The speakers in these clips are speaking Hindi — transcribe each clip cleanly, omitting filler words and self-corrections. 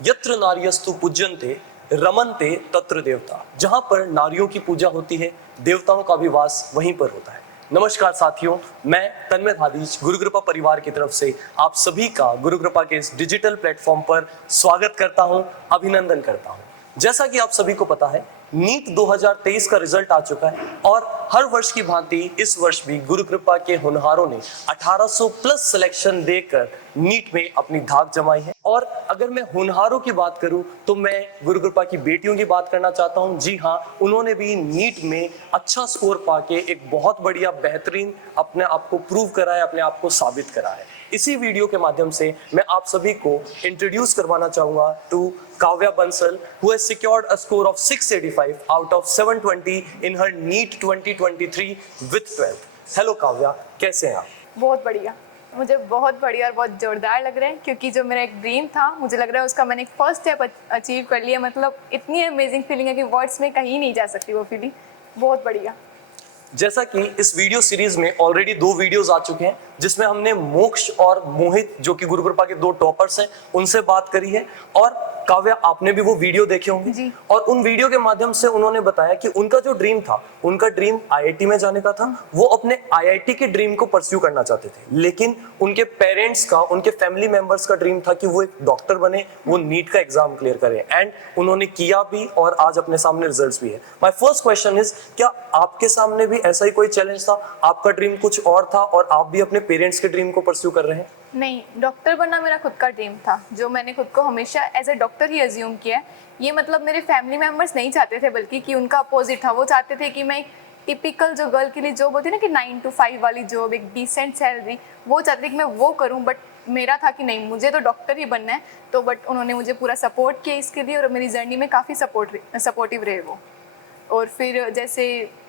यत्र नार्यस्तु पूज्यन्ते रमन्ते तत्र देवता। जहां पर नारियों की पूजा होती है, देवताओं का भी वास वहीं पर होता है। नमस्कार साथियों, मैं तन्मय धादीज गुरु कृपा परिवार की तरफ से आप सभी का गुरु कृपा के इस डिजिटल प्लेटफॉर्म पर स्वागत करता हूं, अभिनंदन करता हूं। जैसा कि आप सभी को पता है, नीट 2023 का रिजल्ट आ चुका है और हर वर्ष की भांति इस वर्ष भी गुरु कृपा के होनहारों ने 1800 प्लस सिलेक्शन देकर नीट में अपनी धाक जमाई है। और अगर मैं होनहारों की बात करूं तो मैं गुरु कृपा की बेटियों की बात करना चाहता हूं। जी हां, उन्होंने भी नीट में अच्छा स्कोर पाके एक बहुत बढ़िया बेहतरीन अपने आप को प्रूव करा है, अपने आप को साबित करा है। इसी वीडियो के माध्यम से मैं आप सभी को इंट्रोड्यूस करवाना चाहूंगा to Kavya Bansal, who has secured a score of 685 out of 720 in her NEET 2023 with 12th. Hello Kavya, कैसे हैं आप? बहुत बढ़िया, मुझे बहुत बढ़िया और बहुत जोरदार लग रहा है क्योंकि जो मेरा एक ड्रीम था, मुझे लग रहा है उसका मैंने एक फर्स्ट स्टेप अचीव कर लिया। मतलब इतनी अमेजिंग फीलिंग है कि वर्ड्स में कहीं नहीं जा सकती वो फीलिंग। बहुत बढ़िया। जैसा कि इस वीडियो सीरीज में ऑलरेडी 2 वीडियोस आ चुके हैं जिसमें हमने मोक्ष और मोहित, जो कि गुरु कृपा के 2 टॉपर्स हैं, उनसे बात करी है। और काव्या, आपने भी वो वीडियो देखे होंगे और उन वीडियो के माध्यम से उन्होंने बताया कि उनका जो ड्रीम था, उनका ड्रीम आईआईटी में जाने का था। वो अपने आईआईटी के ड्रीम को परस्यू करना चाहते थे, लेकिन उनके पेरेंट्स का, उनके फैमिली मेंबर्स का ड्रीम था कि वो एक डॉक्टर बने, वो नीट का एग्जाम क्लियर करें। एंड उन्होंने किया भी और आज अपने सामने रिजल्ट्स भी है। माय फर्स्ट क्वेश्चन इज, क्या आपके सामने भी ऐसा ही कोई चैलेंज था? आपका ड्रीम कुछ और था और आप भी अपने पेरेंट्स के ड्रीम को परस्यू कर रहे हैं? नहीं, डॉक्टर बनना मेरा खुद का ड्रीम था, जो मैंने खुद को हमेशा एज ए डॉक्टर ही अज्यूम किया है। ये मतलब मेरे फैमिली मेम्बर्स नहीं चाहते थे, बल्कि कि उनका अपोजिट था। वो चाहते थे कि मैं टिपिकल जो गर्ल के लिए जॉब होती है ना, कि 9 to 5 वाली जॉब, एक डिसेंट सैलरी, वो चाहते थे कि मैं वो करूं। बट मेरा था कि नहीं, मुझे तो डॉक्टर ही बनना है। तो बट उन्होंने मुझे पूरा सपोर्ट किया इसके लिए और मेरी जर्नी में काफ़ी सपोर्टिव रहे वो। और फिर जैसे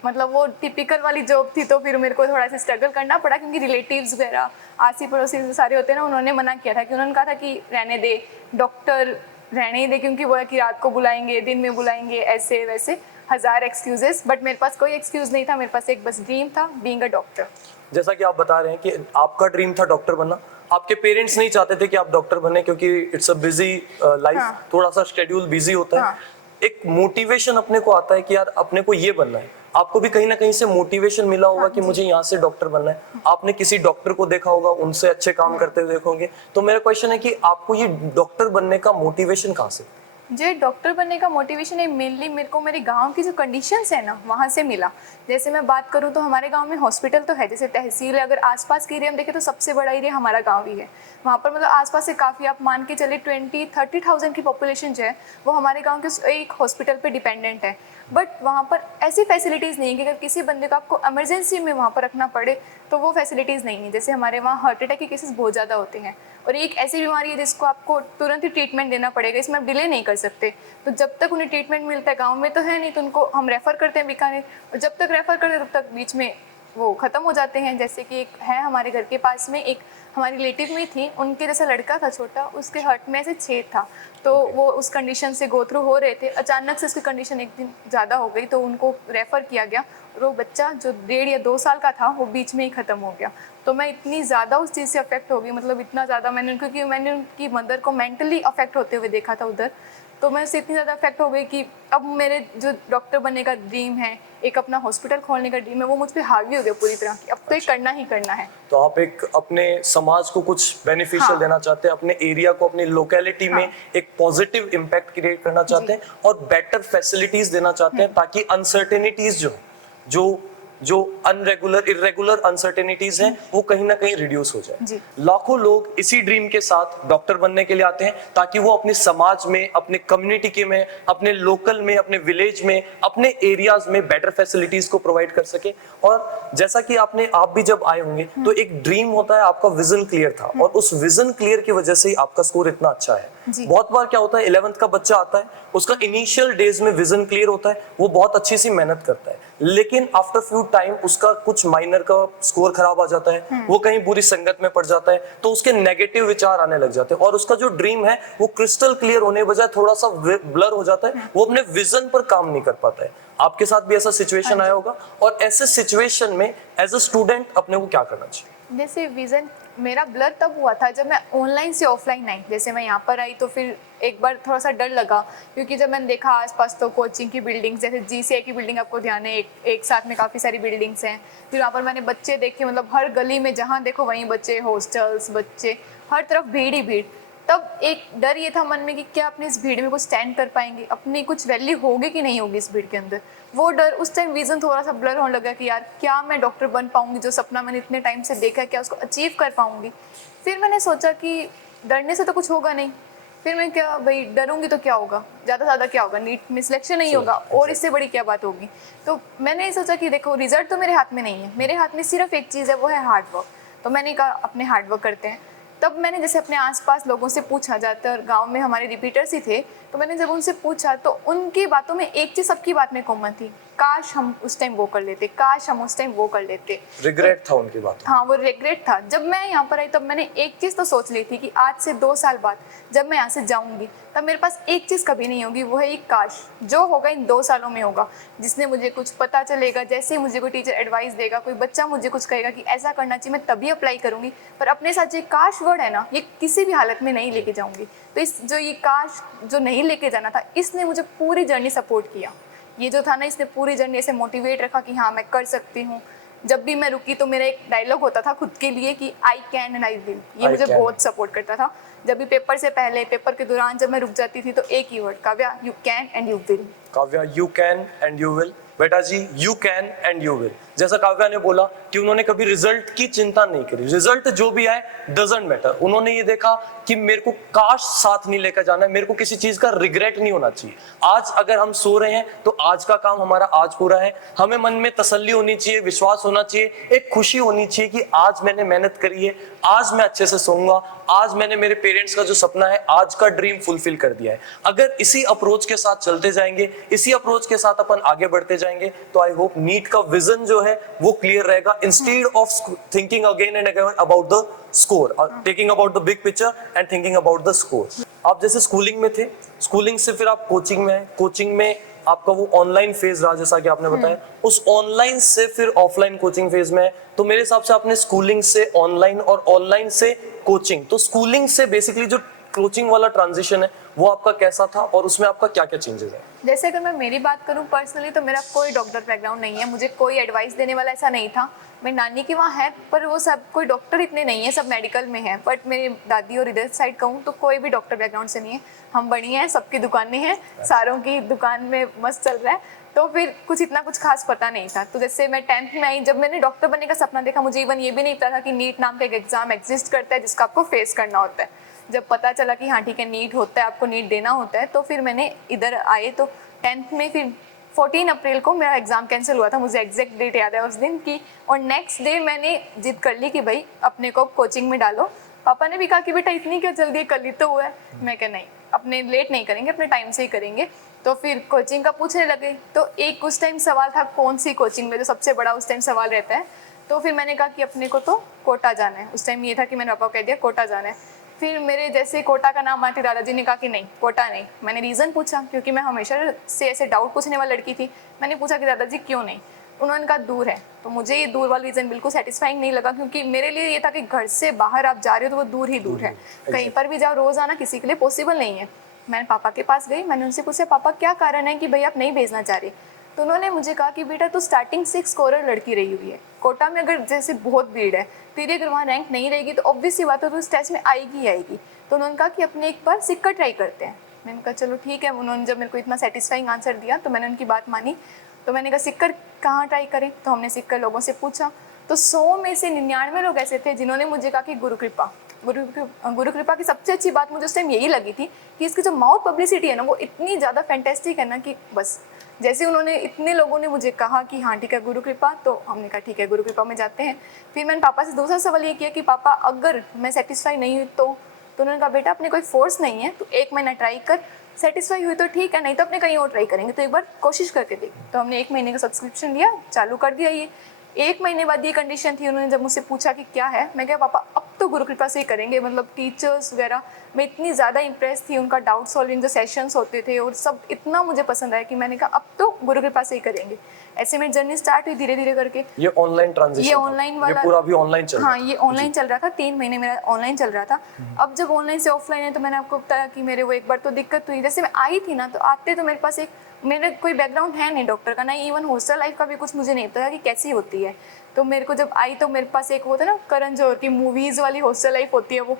मतलब वो टिपिकल वाली जॉब थी, तो फिर मेरे को थोड़ा सा स्ट्रगल करना पड़ा क्योंकि रिलेटिव्स वगैरह, आसी पड़ोसी जो सारे होते हैं ना, उन्होंने मना किया था। कि उन्होंने कहा था कि रहने दे, डॉक्टर रहने ही दे, क्योंकि वो है कि रात को बुलाएंगे, दिन में बुलाएंगे, ऐसे वैसे हज़ार एक्सक्यूजेस। बट मेरे पास कोई एक्सक्यूज़ नहीं था, मेरे पास एक बस ड्रीम था, बीइंग अ डॉक्टर। जैसा कि आप बता रहे हैं कि आपका ड्रीम था डॉक्टर बनना, आपके पेरेंट्स नहीं चाहते थे कि आप डॉक्टर बने क्योंकि इट्स अ बिजी लाइफ, थोड़ा सा शेड्यूल बिजी होता है। एक मोटिवेशन अपने को आता है कि यार अपने को ये बनना है। आपको भी कहीं ना कहीं से मोटिवेशन मिला होगा कि मुझे यहाँ से डॉक्टर बनना है। आपने किसी डॉक्टर को देखा होगा, उनसे अच्छे काम करते हुए देखोगे। तो मेरा क्वेश्चन है कि आपको ये डॉक्टर बनने का मोटिवेशन कहाँ से? जो डॉक्टर बनने का मोटिवेशन है, मेनली मेरे को मेरे गांव की जो कंडीशंस है ना, वहाँ से मिला। जैसे मैं बात करूँ तो हमारे गांव में हॉस्पिटल तो है, जैसे तहसील है। अगर आसपास के एरिया में देखें तो सबसे बड़ा एरिया हमारा गांव ही है। वहाँ पर मतलब आसपास से काफ़ी, आप मान के चले 20-30,000 की पॉपुलेशन जो है वो हमारे गाँव के एक हॉस्पिटल पर डिपेंडेंट है। बट वहाँ पर ऐसी फैसिलिटीज़ नहीं है कि अगर किसी बंदे को आपको इमरजेंसी में वहाँ पर रखना पड़े तो वो फैसिलिटीज़ नहीं है। जैसे हमारे वहाँ हार्ट अटैक के केसेस बहुत ज़्यादा होते हैं और एक ऐसी बीमारी है जिसको आपको तुरंत ही ट्रीटमेंट देना पड़ेगा, इसमें आप डिले नहीं कर सकते। तो जब तक उन्हें ट्रीटमेंट मिलता है, गांव में तो है नहीं, तो उनको हम रेफ़र करते हैं बीकानेर, और जब तक रेफ़र करते हैं तब तक बीच में वो ख़त्म हो जाते हैं। जैसे कि एक है हमारे घर के पास में, एक हमारी रिलेटिव में थी, उनके जैसा लड़का था छोटा, उसके हार्ट में ऐसे छेद था। तो वो उस कंडीशन से गो थ्रू हो रहे थे, अचानक से उसकी कंडीशन एक दिन ज़्यादा हो गई तो उनको रेफ़र किया गया और वो बच्चा जो 1.5 या 2 साल का था वो बीच में ही ख़त्म हो गया। तो मैं इतनी ज़्यादा उस चीज़ से अफेक्ट हो गई, मतलब इतना ज़्यादा क्योंकि मैंने उनकी मदर को मेंटली अफेक्ट होते हुए देखा था उधर। तो मैं उससे इतनी ज़्यादा अफेक्ट हो गई कि अब मेरे जो डॉक्टर बनने का ड्रीम है, एक अपना हॉस्पिटल खोलने का ड्रीम है, वो मुझ पर हावी हो गया पूरी तरह कि अब तो ये करना ही करना है। तो आप एक अपने समाज को कुछ बेनिफिशियल देना चाहते हैं, अपने एरिया को, अपनी लोकेलिटी में एक पॉजिटिव इम्पैक्ट क्रिएट करना चाहते हैं और बेटर फैसिलिटीज देना चाहते हैं, ताकि अनसर्टेनिटीज जो अनरेगुलर इरेगुलर अनसर्टेनिटीज हैं वो कहीं ना कहीं रिड्यूस हो जाए। लाखों लोग इसी ड्रीम के साथ डॉक्टर बनने के लिए आते हैं ताकि वो अपने समाज में, अपने कम्युनिटी के में, अपने लोकल में, अपने विलेज में, अपने एरियाज में बेटर फैसिलिटीज को प्रोवाइड कर सके। और जैसा कि आप भी जब आए होंगे तो एक ड्रीम होता है, आपका विजन क्लियर था और उस विजन क्लियर की वजह से ही आपका स्कोर इतना अच्छा है। बहुत बार क्या होता है, 11th का बच्चा आता है, उसका इनिशियल डेज में विजन क्लियर होता है, वो बहुत अच्छी सी मेहनत करता है, लेकिन आफ्टर फ्यू टाइम उसका कुछ माइनर का स्कोर खराब आ जाता है, वो कहीं बुरी संगत में पड़ जाता है, तो उसके नेगेटिव विचार आने लग जाते हैं और उसका जो ड्रीम है वो क्रिस्टल क्लियर होने बजाय थोड़ा सा ब्लर हो जाता है, वो अपने विजन पर काम नहीं कर पाता है। आपके साथ भी ऐसा सिचुएशन आया होगा और ऐसे सिचुएशन में एज अ स्टूडेंट अपने को क्या करना चाहिए? जैसे विजन मेरा ब्लर तब हुआ था जब मैं ऑनलाइन से ऑफलाइन आई। जैसे मैं यहाँ पर आई तो फिर एक बार थोड़ा सा डर लगा, क्योंकि जब मैंने देखा आसपास तो कोचिंग की बिल्डिंग्स, जैसे जीसीए की बिल्डिंग आपको ध्यान है, एक साथ में काफ़ी सारी बिल्डिंग्स हैं। फिर वहाँ पर मैंने बच्चे देखे, मतलब हर गली में जहाँ देखो वहीं बच्चे, हॉस्टल्स, बच्चे, हर तरफ भीड़ ही भीड़। तब एक डर ये था मन में कि क्या अपने इस भीड़ में कुछ स्टैंड कर पाएंगे, अपनी कुछ वैल्यू होगी कि नहीं होगी इस भीड़ के अंदर। वो डर, उस टाइम विजन थोड़ा सा ब्लर होने लगा कि यार क्या मैं डॉक्टर बन पाऊंगी, जो सपना मैंने इतने टाइम से देखा है क्या उसको अचीव कर पाऊंगी। फिर मैंने सोचा कि डरने से तो कुछ होगा नहीं, फिर मैं क्या भाई डरूंगी तो क्या होगा, ज़्यादा से ज़्यादा क्या होगा, नीट में सिलेक्शन नहीं होगा और इससे बड़ी क्या बात होगी। तो मैंने सोचा कि देखो रिजल्ट तो मेरे हाथ में नहीं है, मेरे हाथ में सिर्फ एक चीज़ है, वो है हार्ड वर्क। तो मैंने कहा अपने हार्ड वर्क करते हैं। तब मैंने जैसे अपने आसपास लोगों से पूछा, ज़्यादातर गांव में हमारे रिपीटर्स ही थे, तो मैंने जब उनसे पूछा तो उनकी बातों में एक चीज़ सबकी बात में कॉमन थी, काश हम उस टाइम वो कर लेते, काश हम उस टाइम वो कर लेते। रिग्रेट था उनकी बात। हाँ, वो रिग्रेट था। जब मैं यहाँ पर आई तब मैंने एक चीज़ तो सोच ली थी कि आज से 2 साल बाद जब मैं यहाँ से जाऊँगी तब मेरे पास एक चीज़ कभी नहीं होगी, वो है ये काश। जो होगा इन 2 सालों में होगा, जिसने मुझे कुछ पता चलेगा, जैसे ही मुझे कोई टीचर एडवाइस देगा, कोई बच्चा मुझे कुछ कहेगा कि ऐसा करना चाहिए, मैं तभी अप्लाई करूँगी। पर अपने साथ जो काश वर्ड है ना, ये किसी भी हालत में नहीं लेके जाऊँगी। तो इस जो ये काश जो नहीं लेके जाना था, इसने मुझे पूरी जर्नी सपोर्ट किया। ये जो था ना, इसने पूरी जर्नी ऐसे मोटिवेट रखा कि हाँ मैं कर सकती हूँ। जब भी मैं रुकी तो मेरा एक डायलॉग होता था खुद के लिए कि I can and I will, ये I मुझे can. बहुत सपोर्ट करता था। जब भी पेपर से पहले, पेपर के दौरान जब मैं रुक जाती थी तो एक ही word, Kavya you can and you will. Kavya you can and you will. बेटा जी you can and you will. जैसा काव्या ने बोला कि उन्होंने कभी रिजल्ट की चिंता नहीं करी, रिजल्ट जो भी आए डजंट मैटर। उन्होंने ये देखा कि मेरे को काश साथ नहीं लेकर जाना है, मेरे को किसी चीज का रिग्रेट नहीं होना चाहिए। आज अगर हम सो रहे हैं तो आज का काम हमारा आज पूरा है। हमें मन में तसल्ली होनी चाहिए, विश्वास होना चाहिए, एक खुशी होनी चाहिए कि आज मैंने मेहनत करी है, आज मैं अच्छे से सोऊंगा, आज मैंने मेरे पेरेंट्स का जो सपना है, आज का ड्रीम फुलफिल कर दिया है। अगर इसी अप्रोच के साथ चलते जाएंगे, इसी अप्रोच के साथ अपन आगे बढ़ते जाएंगे, तो आई होप नीट का विजन जो है वो क्लियर रहेगा। Instead of thinking again and again about the score, taking about the big picture and thinking about the score. आप जैसे स्कूलिंग में थे, स्कूलिंग से फिर आप कोचिंग में आए, कोचिंग में आपका वो ऑनलाइन फेज रहा जैसा कि आपने बताया, उस ऑनलाइन से फिर ऑफलाइन कोचिंग फेज में है। तो मेरे हिसाब से आपने स्कूलिंग से ऑनलाइन और ऑनलाइन से कोचिंग, तो स्कूलिंग से बेसिकली जो कोचिंग वाला ट्रांजिशन है वो आपका कैसा था और उसमें आपका क्या क्या चेंजेस है? जैसे अगर मैं मेरी बात करूं पर्सनली, तो मेरा कोई डॉक्टर बैकग्राउंड नहीं है, मुझे कोई एडवाइस देने वाला ऐसा नहीं था। मेरी नानी की वहाँ है, पर वो सब कोई डॉक्टर इतने नहीं है, सब मेडिकल में है। बट मेरी दादी और इधर साइड कहूँ तो कोई भी डॉक्टर बैकग्राउंड से नहीं है। हम बढ़िया हैं, सबकी दुकानें हैं, सारों की दुकान में मस्त चल रहा है। तो फिर कुछ इतना कुछ खास पता नहीं था। तो जैसे मैं 10th में आई, जब मैंने डॉक्टर बनने का सपना देखा, मुझे इवन ये भी नहीं पता था कि नीट नाम का एक एग्जाम एग्जिस्ट करता है जिसका आपको फेस करना होता है। जब पता चला कि हाँ ठीक है नीट होता है, आपको नीट देना होता है, तो फिर मैंने इधर आए। तो 10th में फिर 14 अप्रैल को मेरा एग्ज़ाम कैंसिल हुआ था, मुझे एग्जैक्ट डेट याद है उस दिन की। और नेक्स्ट डे मैंने जिद कर ली कि भाई अपने को कोचिंग में डालो। पापा ने भी कहा कि बेटा इतनी क्या जल्दी, कल ही तो हुआ है। मैं कहा नहीं, अपने लेट नहीं करेंगे, अपने टाइम से ही करेंगे। तो फिर कोचिंग का पूछने लगे। तो एक उस टाइम सवाल था कौन सी कोचिंग में, जो सबसे बड़ा उस टाइम सवाल रहता है। तो फिर मैंने कहा कि अपने को तो कोटा जाना है। उस टाइम ये था कि मैंने पापा को कह दिया कोटा जाना है। फिर मेरे जैसे कोटा का नाम आते दादाजी ने कहा कि नहीं कोटा नहीं। मैंने रीज़न पूछा, क्योंकि मैं हमेशा से ऐसे डाउट पूछने वाली लड़की थी। मैंने पूछा कि दादाजी क्यों नहीं। उन्होंने कहा दूर है। तो मुझे ये दूर वाला रीज़न बिल्कुल सेटिस्फाइंग नहीं लगा, क्योंकि मेरे लिए ये था कि घर से बाहर आप जा रहे हो तो वो दूर ही दूर है। कहीं पर भी जाओ रोज़ आना किसी के लिए पॉसिबल नहीं है। मैंने पापा के पास गई, मैंने उनसे पूछा पापा क्या कारण है कि भाई आप नहीं भेजना चाह रहे। तो उन्होंने मुझे कहा कि बेटा तू स्टार्टिंग से एक स्कोरर लड़की रही हुई है, कोटा में अगर जैसे बहुत भीड़ है, तेरी अगर वहाँ रैंक नहीं रहेगी तो ऑब्वियस सी बात है तो इस टेस्ट में आएगी ही आएगी। तो उन्होंने कहा कि अपने एक बार सिक्का ट्राई करते हैं। मैंने कहा चलो ठीक है। उन्होंने जब मेरे को इतना सेटिस्फाइंग आंसर दिया तो मैंने उनकी बात मानी। तो मैंने कहा सिक्कर कहाँ ट्राई करें। तो हमने सिक्कर लोगों से पूछा, तो 100 में से 99 लोग ऐसे थे जिन्होंने मुझे कहा कि गुरु कृपा की सबसे अच्छी बात मुझे उस टाइम यही लगी थी कि इसकी जो माउथ पब्लिसिटी है ना वो इतनी ज़्यादा फैंटेस्टिक है ना कि बस। जैसे उन्होंने इतने लोगों ने मुझे कहा कि हाँ ठीक है गुरु कृपा, तो हमने कहा ठीक है गुरु कृपा में जाते हैं। फिर मैंने पापा से दूसरा सवाल ये किया कि पापा अगर मैं सेटिस्फाई नहीं हुई तो उन्होंने कहा बेटा अपने कोई फोर्स नहीं है, तो 1 महीना ट्राई कर, सेटिस्फाई हुई तो ठीक है, नहीं तो अपने कहीं और ट्राई करेंगे, तो एक बार कोशिश करके देख। तो हमने 1 महीने का सब्सक्रिप्शन लिया, चालू कर दिया। ये 1 महीने बाद ये कंडीशन थी। उन्होंने जब मुझसे पूछा कि क्या है, मैं कहा पापा अब तो गुरु कृपा से ही करेंगे। मतलब टीचर्स वगैरह मैं इतनी ज़्यादा इंप्रेस थी, उनका डाउट सॉल्विंग जो सेशंस होते थे और सब इतना मुझे पसंद आया कि मैंने कहा अब तो गुरु कृपा से ही करेंगे। ऐसे मेरी जर्नी स्टार्ट हुई धीरे धीरे करके। ये ऑनलाइन ट्रांजिशन, ये ऑनलाइन वाला, ये पूरा भी ऑनलाइन चल रहा हाँ ये ऑनलाइन चल रहा था, 3 महीने मेरा ऑनलाइन चल रहा था। अब जब ऑनलाइन से ऑफलाइन है तो मैंने आपको बताया कि मेरे वो एक बार तो दिक्कत हुई। जैसे मैं आई थी ना, तो आते तो मेरे पास मेरे कोई बैकग्राउंड है नहीं डॉक्टर का, ना इवन हॉस्टल लाइफ का भी कुछ मुझे नहीं पता कि कैसी होती है। तो मेरे को जब आई तो मेरे पास एक होता है ना करण जो होती है मूवीज़ वाली हॉस्टल लाइफ होती है, वो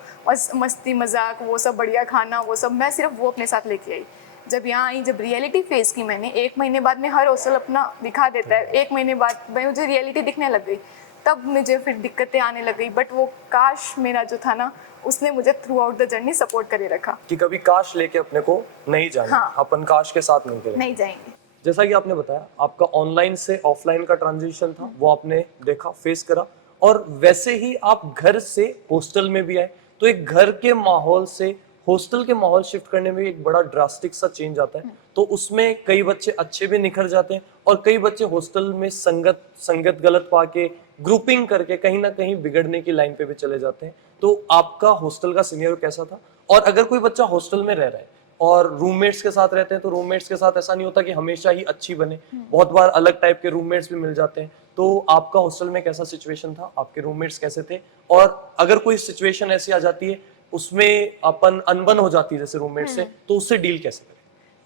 मस्ती मजाक वो सब बढ़िया खाना वो सब, मैं सिर्फ वो अपने साथ लेके आई। जब यहाँ आई, जब रियलिटी फेस की मैंने, 1 महीने बाद में हर हॉस्टल अपना दिखा देता है, 1 महीने बाद मुझे रियलिटी दिखने लग गई, तब मुझे फिर दिक्कतें आने लग गई। बट वो काश मेरा जो था ना, उसने मुझे through out the journey support करे रखा कि कभी काश लेके अपने को नहीं जाना। हाँ। अपन काश के साथ नहीं करेंगे, नहीं जाएंगे। जैसा कि आपने बताया आपका ऑनलाइन से ऑफलाइन का ट्रांजिशन था, वो आपने देखा, फेस करा, और वैसे ही आप घर से हॉस्टल में भी आए। तो एक घर के माहौल से हॉस्टल के माहौल शिफ्ट करने में एक बड़ा ड्रास्टिक सा चेंज आता है। तो उसमें कई बच्चे अच्छे भी निखर जाते हैं और कई बच्चे हॉस्टल में संगत गलत पाके ग्रुपिंग करके कहीं ना कहीं बिगड़ने की लाइन पे भी चले जाते हैं। तो आपका हॉस्टल का सिनेरियो कैसा था? और अगर कोई बच्चा हॉस्टल में रह रहा है और रूममेट्स के साथ रहते हैं, तो रूममेट्स के साथ ऐसा नहीं होता कि हमेशा ही अच्छी बने, बहुत बार अलग टाइप के रूममेट्स भी मिल जाते हैं। तो आपका हॉस्टल में कैसा सिचुएशन था, आपके रूममेट्स कैसे थे? और अगर कोई सिचुएशन ऐसी आ जाती है उसमें अपन अनबन हो जाती है जैसे रूममेट से, तो उससे डील कैसे करें?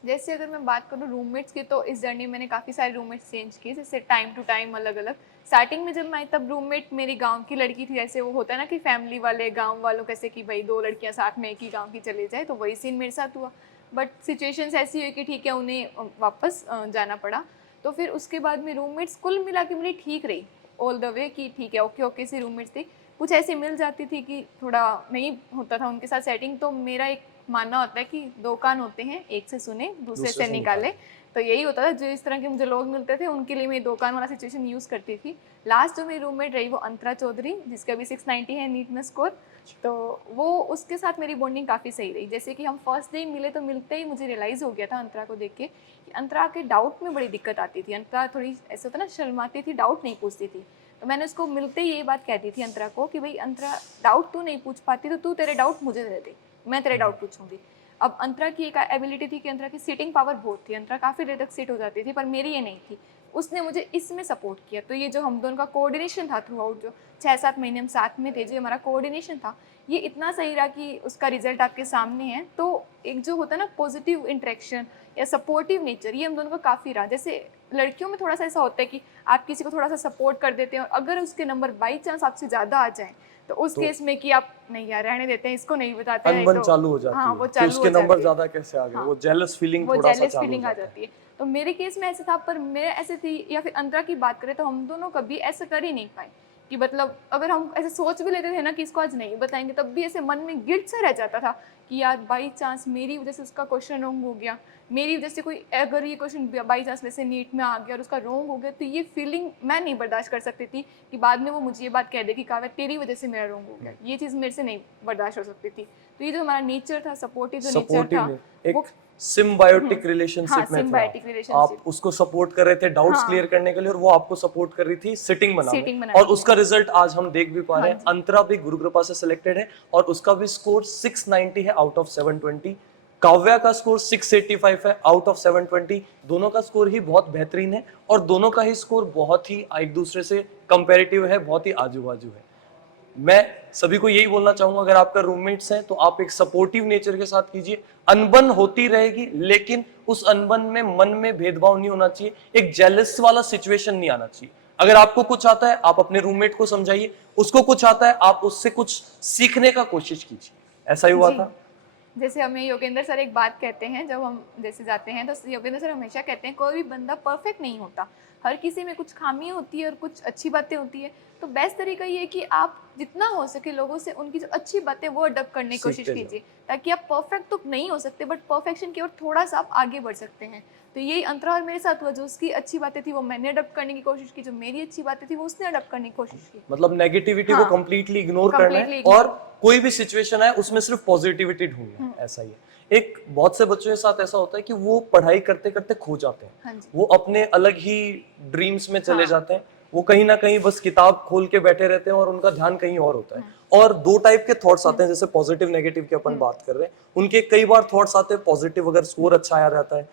जैसे अगर मैं बात करूँ रूममेट्स की, तो इस जर्नी में मैंने काफ़ी सारे रूममेट्स चेंज किए, जैसे टाइम टू टाइम अलग अलग। स्टार्टिंग में जब मैं आई तब रूममेट मेरी गांव की लड़की थी, जैसे वो होता है ना कि फैमिली वाले गांव वालों कैसे कि भाई 2 लड़कियां साथ में एक ही गांव की चले जाए, तो वही सीन मेरे साथ हुआ। बट सिचुएशंस ऐसी हुई कि ठीक है उन्हें वापस जाना पड़ा। तो फिर उसके बाद में रूममेट्स कुल मिला के मेरी ठीक रही ऑल द वे, कि ठीक है ओके ओके सी रूममेट्स थी। कुछ ऐसी मिल जाती थी कि थोड़ा नहीं होता था उनके साथ सेटिंग। तो मेरा एक मानना होता है कि 2 कान होते हैं, एक से सुने दूसरे से निकाले। तो यही होता था, जो इस तरह के मुझे लोग मिलते थे उनके लिए मैं 2 कान वाला सिचुएशन यूज़ करती थी। लास्ट जो मेरी रूममेट रही वो अंतरा चौधरी, जिसका भी 690 है नीट में स्कोर। तो वो उसके साथ मेरी बॉन्डिंग काफ़ी सही रही। जैसे कि हम फर्स्ट डे मिले तो मिलते ही मुझे रियलाइज़ हो गया था अंतरा को देख के कि अंतरा के डाउट में बड़ी दिक्कत आती थी। अंतरा थोड़ी ऐसा होता ना शर्माती थी, डाउट नहीं पूछती थी। तो मैंने उसको मिलते ही ये बात कहती थी अंतरा को कि भाई अंतरा डाउट तू नहीं पूछ पाती तो तू तेरे डाउट मुझे दे दे, मैं तेरे डाउट पूछूंगी। अब अंतरा की एक एबिलिटी थी कि अंतरा की सीटिंग पावर बहुत थी, अंतरा काफ़ी देर तक सीट हो जाती थी, पर मेरी ये नहीं थी। उसने मुझे इसमें सपोर्ट किया। तो ये जो हम दोनों का कोऑर्डिनेशन था थ्रू आउट, जो 6-7 महीने हम साथ में थे, जो हमारा कोऑर्डिनेशन था, ये इतना सही रहा कि उसका रिजल्ट आपके सामने है। तो एक जो होता है ना पॉजिटिव इंटरेक्शन या सपोर्टिव नेचर, ये हम दोनों का काफ़ी रहा। जैसे लड़कियों में थोड़ा सा ऐसा होता है कि आप किसी को थोड़ा सा सपोर्ट कर देते हैं और अगर उसके नंबर बाई चांस आपसे ज़्यादा आ जाए तो उस केस में कि आप नहीं यार रहने देते हैं, इसको नहीं बताते हैं, अनबन तो चालू हो जाती हाँ है वो कि चालू उसके हो नंबर जाती है। ज्यादा कैसे आ गए, हाँ, वो जेलस फीलिंग वो थोड़ा सा जेलस चालू फीलिंग हो आ जाता है। जाती है। तो मेरे केस में ऐसा था, पर मेरे ऐसे थी, या फिर अंतरा की बात करें तो हम दोनों कभी ऐसा कर ही नहीं पाए कि मतलब अगर हम ऐसे सोच भी लेते थे ना कि इसको आज नहीं बताएंगे, तब भी ऐसे मन में गिल्ट सा रह जाता था कि यार बाई चांस मेरी वजह से उसका क्वेश्चन रॉन्ग हो गया, मेरी वजह से कोई अगर ये क्वेश्चन बाई चांस वैसे नीट में आ गया और उसका रॉन्ग हो गया, तो ये फीलिंग मैं नहीं बर्दाश्त कर सकती थी कि बाद में वो मुझे ये बात कह दे कि काव्या तेरी वजह से मेरा रॉन्ग हो गया। ये चीज़ मेरे से नहीं बर्दाश्त हो सकती थी। तो ये जो हमारा नेचर था, सपोर्टिव जो नेचर था, एक सिम्बायोटिक रिलेशनशिप हाँ, में symbiotic थे आप। relationship। आप उसको सपोर्ट कर रहे थे डाउट्स हाँ। क्लियर करने के लिए और वो आपको सपोर्ट कर रही थी सिटिंग बनाने Sitting में, बनाने और में। उसका रिजल्ट आज हम देख भी पा रहे हैं। अंतरा भी गुरु कृपा से सिलेक्टेड है और उसका भी स्कोर 690 है आउट ऑफ 720। काव्या का स्कोर 685 है आउट ऑफ 720। दोनों का स्कोर ही बहुत बेहतरीन है और दोनों का ही स्कोर बहुत ही एक दूसरे से कंपैरेटिव है, बहुत ही आजू बाजू है। मैं सभी को यही बोलना चाहूंगा, अगर आपका रूममेट्स है तो आप एक सपोर्टिव नेचर के साथ कीजिए। अनबन होती रहेगी लेकिन उस अनबन में मन में भेदभाव नहीं होना चाहिए, एक जेलस वाला सिचुएशन नहीं आना चाहिए। अगर आपको कुछ आता है आप अपने रूममेट को समझाइए, उसको कुछ आता है आप उससे कुछ सीखने का कोशिश कीजिए। ऐसा ही हुआ जी। था? जैसे हमें योगेंद्र सर एक बात कहते हैं जब हम जैसे जाते हैं, तो योगेंद्र सर हमेशा कहते हैं कोई भी बंदा परफेक्ट नहीं होता, हर किसी में कुछ खामियां होती है और कुछ अच्छी बातें होती है। तो बेस्ट तरीका ये है कि आप जितना हो सके लोगों से उनकी जो अच्छी बातें वो अडॉप्ट करने की कोशिश सीखते जाओ। कीजिए, ताकि आप परफेक्ट तो नहीं हो सकते बट परफेक्शन की ओर थोड़ा सा आप आगे बढ़ सकते हैं। तो यही अंतरा और मेरे साथ हुआ, जो उसकी अच्छी बातें थी वो मैंने अडॉप्ट करने की कोशिश की, जो मेरी अच्छी बातें थी वो उसने अडॉप्ट करने की कोशिश की। मतलब नेगेटिविटी हाँ, को कंप्लीटली इग्नोर करना है completely और ignore। कोई भी सिचुएशन है उसमें सिर्फ पॉजिटिविटी ढूंढना है। ऐसा ही है। एक बहुत से बच्चों के साथ ऐसा होता है कि वो पढ़ाई करते करते खो जाते हैं। हाँ जी। वो अपने अलग ही ड्रीम्स में चले हाँ। जाते हैं, वो कहीं ना कहीं बस किताब खोल के बैठे रहते हैं और उनका ध्यान कहीं और होता है। और 2 टाइप के थॉट्स आते हैं, जैसे पॉजिटिव नेगेटिव की अपन बात कर रहे हैं। उनके कई बार थॉट्स आते हैं पॉजिटिव, अगर स्कोर अच्छा आया रहता है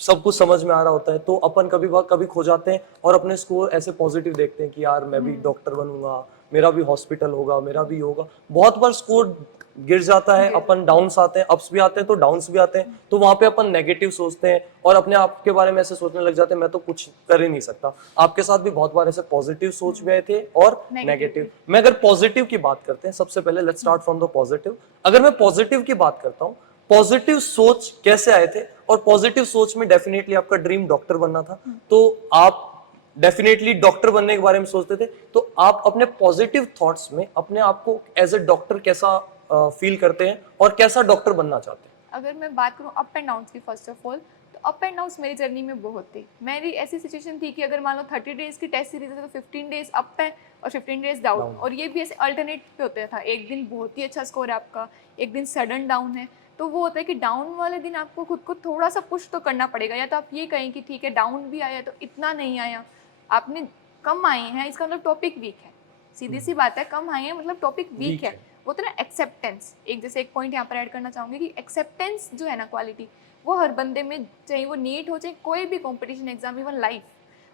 सब कुछ समझ में आ रहा होता है, तो अपन कभी खो जाते हैं और अपने स्कोर ऐसे पॉजिटिव देखते हैं कि यार मैं भी डॉक्टर बनूंगा, मेरा भी हॉस्पिटल होगा, मेरा भी होगा। बहुत बार स्कोर गिर जाता है, अपन डाउन्स आते हैं, अप्स भी आते हैं तो डाउन्स भी आते हैं, तो वहां पे अपन नेगेटिव सोचते हैं और अपने आप के बारे में ऐसे सोचने लग जाते हैं मैं तो कुछ कर ही नहीं सकता। आपके साथ भी बहुत बार ऐसे पॉजिटिव सोच भी आए थे और नेगेटिव। मैं अगर पॉजिटिव की बात करते हैं, सबसे पहले let's start from the positive. अगर मैं पॉजिटिव की बात करता हूँ, पॉजिटिव सोच कैसे आए थे, और पॉजिटिव सोच में डेफिनेटली आपका ड्रीम डॉक्टर बनना था, तो आप डेफिनेटली डॉक्टर बनने के बारे में सोचते थे, तो आप अपने पॉजिटिव थॉट्स में अपने आप को एज ए डॉक्टर कैसा फील करते हैं और कैसा डॉक्टर बनना चाहते हैं? अगर मैं बात करूँ अप एंड डाउन की, फर्स्ट ऑफ ऑल तो अप एंड डाउन मेरी जर्नी में बहुत थी। मेरी ऐसी सिचुएशन थी कि अगर मान लो 30 डेज की टेस्ट सीरीज है तो 15 डेज अप है और 15 डेज डाउन, और ये भी ऐसे अल्टरनेट पे होता था। एक दिन बहुत ही अच्छा स्कोर है आपका, एक दिन सडन डाउन है, तो वो होता है कि डाउन वाले दिन आपको खुद को थोड़ा सा पुश तो करना पड़ेगा। या तो आप ये कहें कि ठीक है डाउन भी आया तो इतना नहीं आया, आपने कम आए हैं इसका मतलब टॉपिक वीक है, सीधी सी बात है, कम आए हैं मतलब टॉपिक वीक है। वो तो ना एक्सेप्टेंस, एक जैसे एक पॉइंट यहाँ पर ऐड करना चाहूँगी कि एक्सेप्टेंस जो है ना क्वालिटी, वो हर बंदे में, चाहे वो नीट हो चाहे कोई भी कंपटीशन एग्जाम, इवन लाइफ,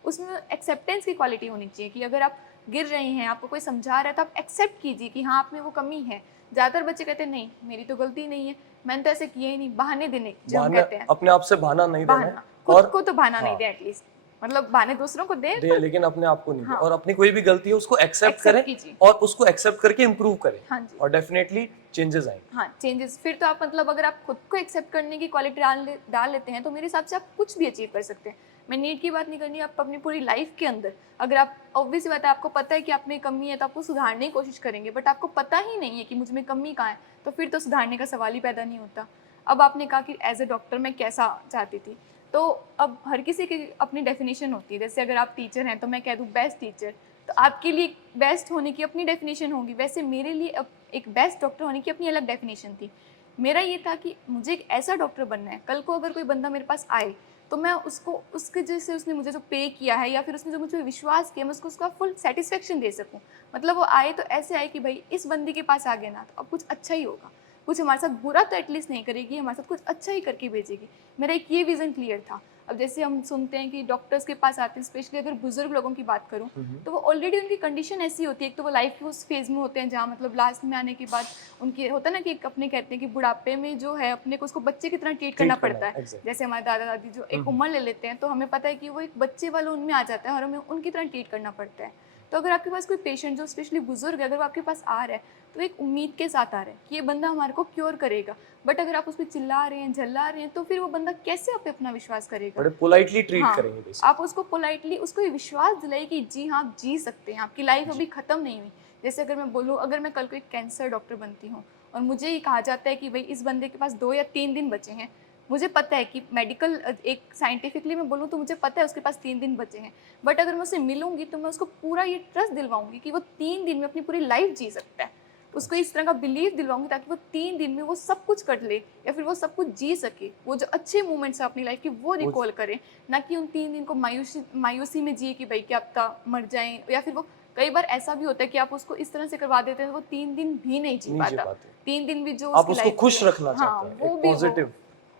उसमें एक्सेप्टेंस की क्वालिटी होनी चाहिए कि अगर आप गिर रहे हैं, आपको कोई समझा रहा है तो आप एक्सेप्ट कीजिए कि हाँ आप में वो कमी है। ज़्यादातर बच्चे कहते हैं नहीं मेरी तो गलती नहीं है, मैंने तो ऐसे किया ही नहीं, बहाने देने जो हम कहते हैं, अपने आप से बहाना नहीं देना है, बहाना खुद को तो बहाना नहीं दे, एटलीस्ट मतलब बहाने दूसरों को दे दे, लेकिन अपने आप को नहीं दे। और अपनी कोई भी गलती है उसको एक्सेप्ट करें कीजिए। और उसको एक्सेप्ट करके इम्प्रूव करें, हाँ जी, और डेफिनेटली चेंजेस आएंगे। हाँ चेंजेस। फिर तो आप मतलब अगर आप खुद को एक्सेप्ट करने की क्वालिटी डाल लेते हैं तो मेरे हिसाब से आप कुछ भी अचीव कर सकते हैं। मैं नीट की बात नहीं करनी, आप अपनी पूरी लाइफ के अंदर अगर आप, ऑब्वियस बात है, आपको पता है कि आप में कमी है तो आपको सुधारने की कोशिश करेंगे, बट आपको पता ही नहीं है कि मुझ में कमी कहाँ है, तो फिर तो सुधारने का सवाल ही पैदा नहीं होता। अब आपने कहा कि एज ए डॉक्टर मैं कैसा चाहती थी, तो अब हर किसी की अपनी डेफिनेशन होती है। जैसे अगर आप टीचर हैं तो मैं कह दूँ बेस्ट टीचर, तो आपके लिए बेस्ट होने की अपनी डेफिनेशन होगी, वैसे मेरे लिए अब एक बेस्ट डॉक्टर होने की अपनी अलग डेफिनेशन थी। मेरा ये था कि मुझे एक ऐसा डॉक्टर बनना है, कल को अगर कोई बंदा मेरे पास आए तो मैं उसको उसके जैसे उसने मुझे जो पे किया है या फिर उसने जो मुझे विश्वास किया, मैं उसको उसका फुल सेटिस्फेक्शन दे सकूं। मतलब वो आए तो ऐसे आए कि भाई इस बंदी के पास आ गया ना तो अब कुछ अच्छा ही होगा, कुछ हमारे साथ बुरा तो एटलीस्ट नहीं करेगी, हमारे साथ कुछ अच्छा ही करके भेजेगी। मेरा एक ये विज़न क्लियर था। अब जैसे हम सुनते हैं कि डॉक्टर्स के पास आते हैं, स्पेशली अगर बुजुर्ग लोगों की बात करूं, तो वो ऑलरेडी उनकी कंडीशन ऐसी होती है, एक तो वो लाइफ के उस फेज़ में होते हैं जहाँ मतलब लास्ट में आने के बाद उनके होता है ना कि अपने कहते हैं कि बुढ़ापे में जो है अपने को उसको बच्चे की तरह ट्रीट करना पड़ता है। जैसे हमारे दादा दादी जो एक उम्र ले लेते हैं तो हमें पता है कि वो एक बच्चे वाला उनमें आ जाता है और हमें उनकी तरह ट्रीट करना पड़ता है। तो अगर आपके पास कोई पेशेंट जो स्पेशली बुजुर्ग है, अगर वो आपके पास आ रहा है तो एक उम्मीद के साथ आ रहा है कि ये बंदा हमारे को क्योर करेगा, बट अगर आप उस पर चिल्ला रहे हैं, झल्ला रहे हैं, तो फिर वो बंदा कैसे आप पे अपना विश्वास करेगा? बड़े पोलाइटली ट्रीट हाँ, करेंगे बेसिकली। आप उसको पोलाइटली उसको ये विश्वास दिलाइए कि जी हाँ आप जी सकते हैं, आपकी लाइफ अभी ख़त्म नहीं हुई। जैसे अगर मैं बोलूँ, अगर मैं कल को एक कैंसर डॉक्टर बनती हूँ और मुझे ये कहा जाता है कि भाई इस बंदे के पास 2 या 3 दिन बचे हैं, मुझे पता है कि मेडिकल एक साइंटिफिकली मैं बोलूँ तो मुझे पता है उसके पास 3 दिन बचे हैं, बट अगर मैं उससे मिलूंगी तो मैं उसको पूरा ये ट्रस्ट दिलवाऊंगी कि वो 3 दिन में अपनी पूरी लाइफ जी सकता है। उसको इस तरह का बिलीव दिलवाऊंगी ताकि वो 3 दिन में वो सब कुछ कर ले या फिर वो सब कुछ जी सके, वो जो अच्छे मोमेंट्स है अपनी लाइफ के वो रिकॉल करे, ना कि उन 3 दिन को मायूसी में जिए कि भाई क्या पता मर जाएं। या फिर वो कई बार ऐसा भी होता है कि आप उसको इस तरह से करवा देते हैं वो 3 दिन भी नहीं जी पाता। 3 दिन भी जो आप उसको खुश रखना चाहते हैं, वो एक भी पॉजिटिव,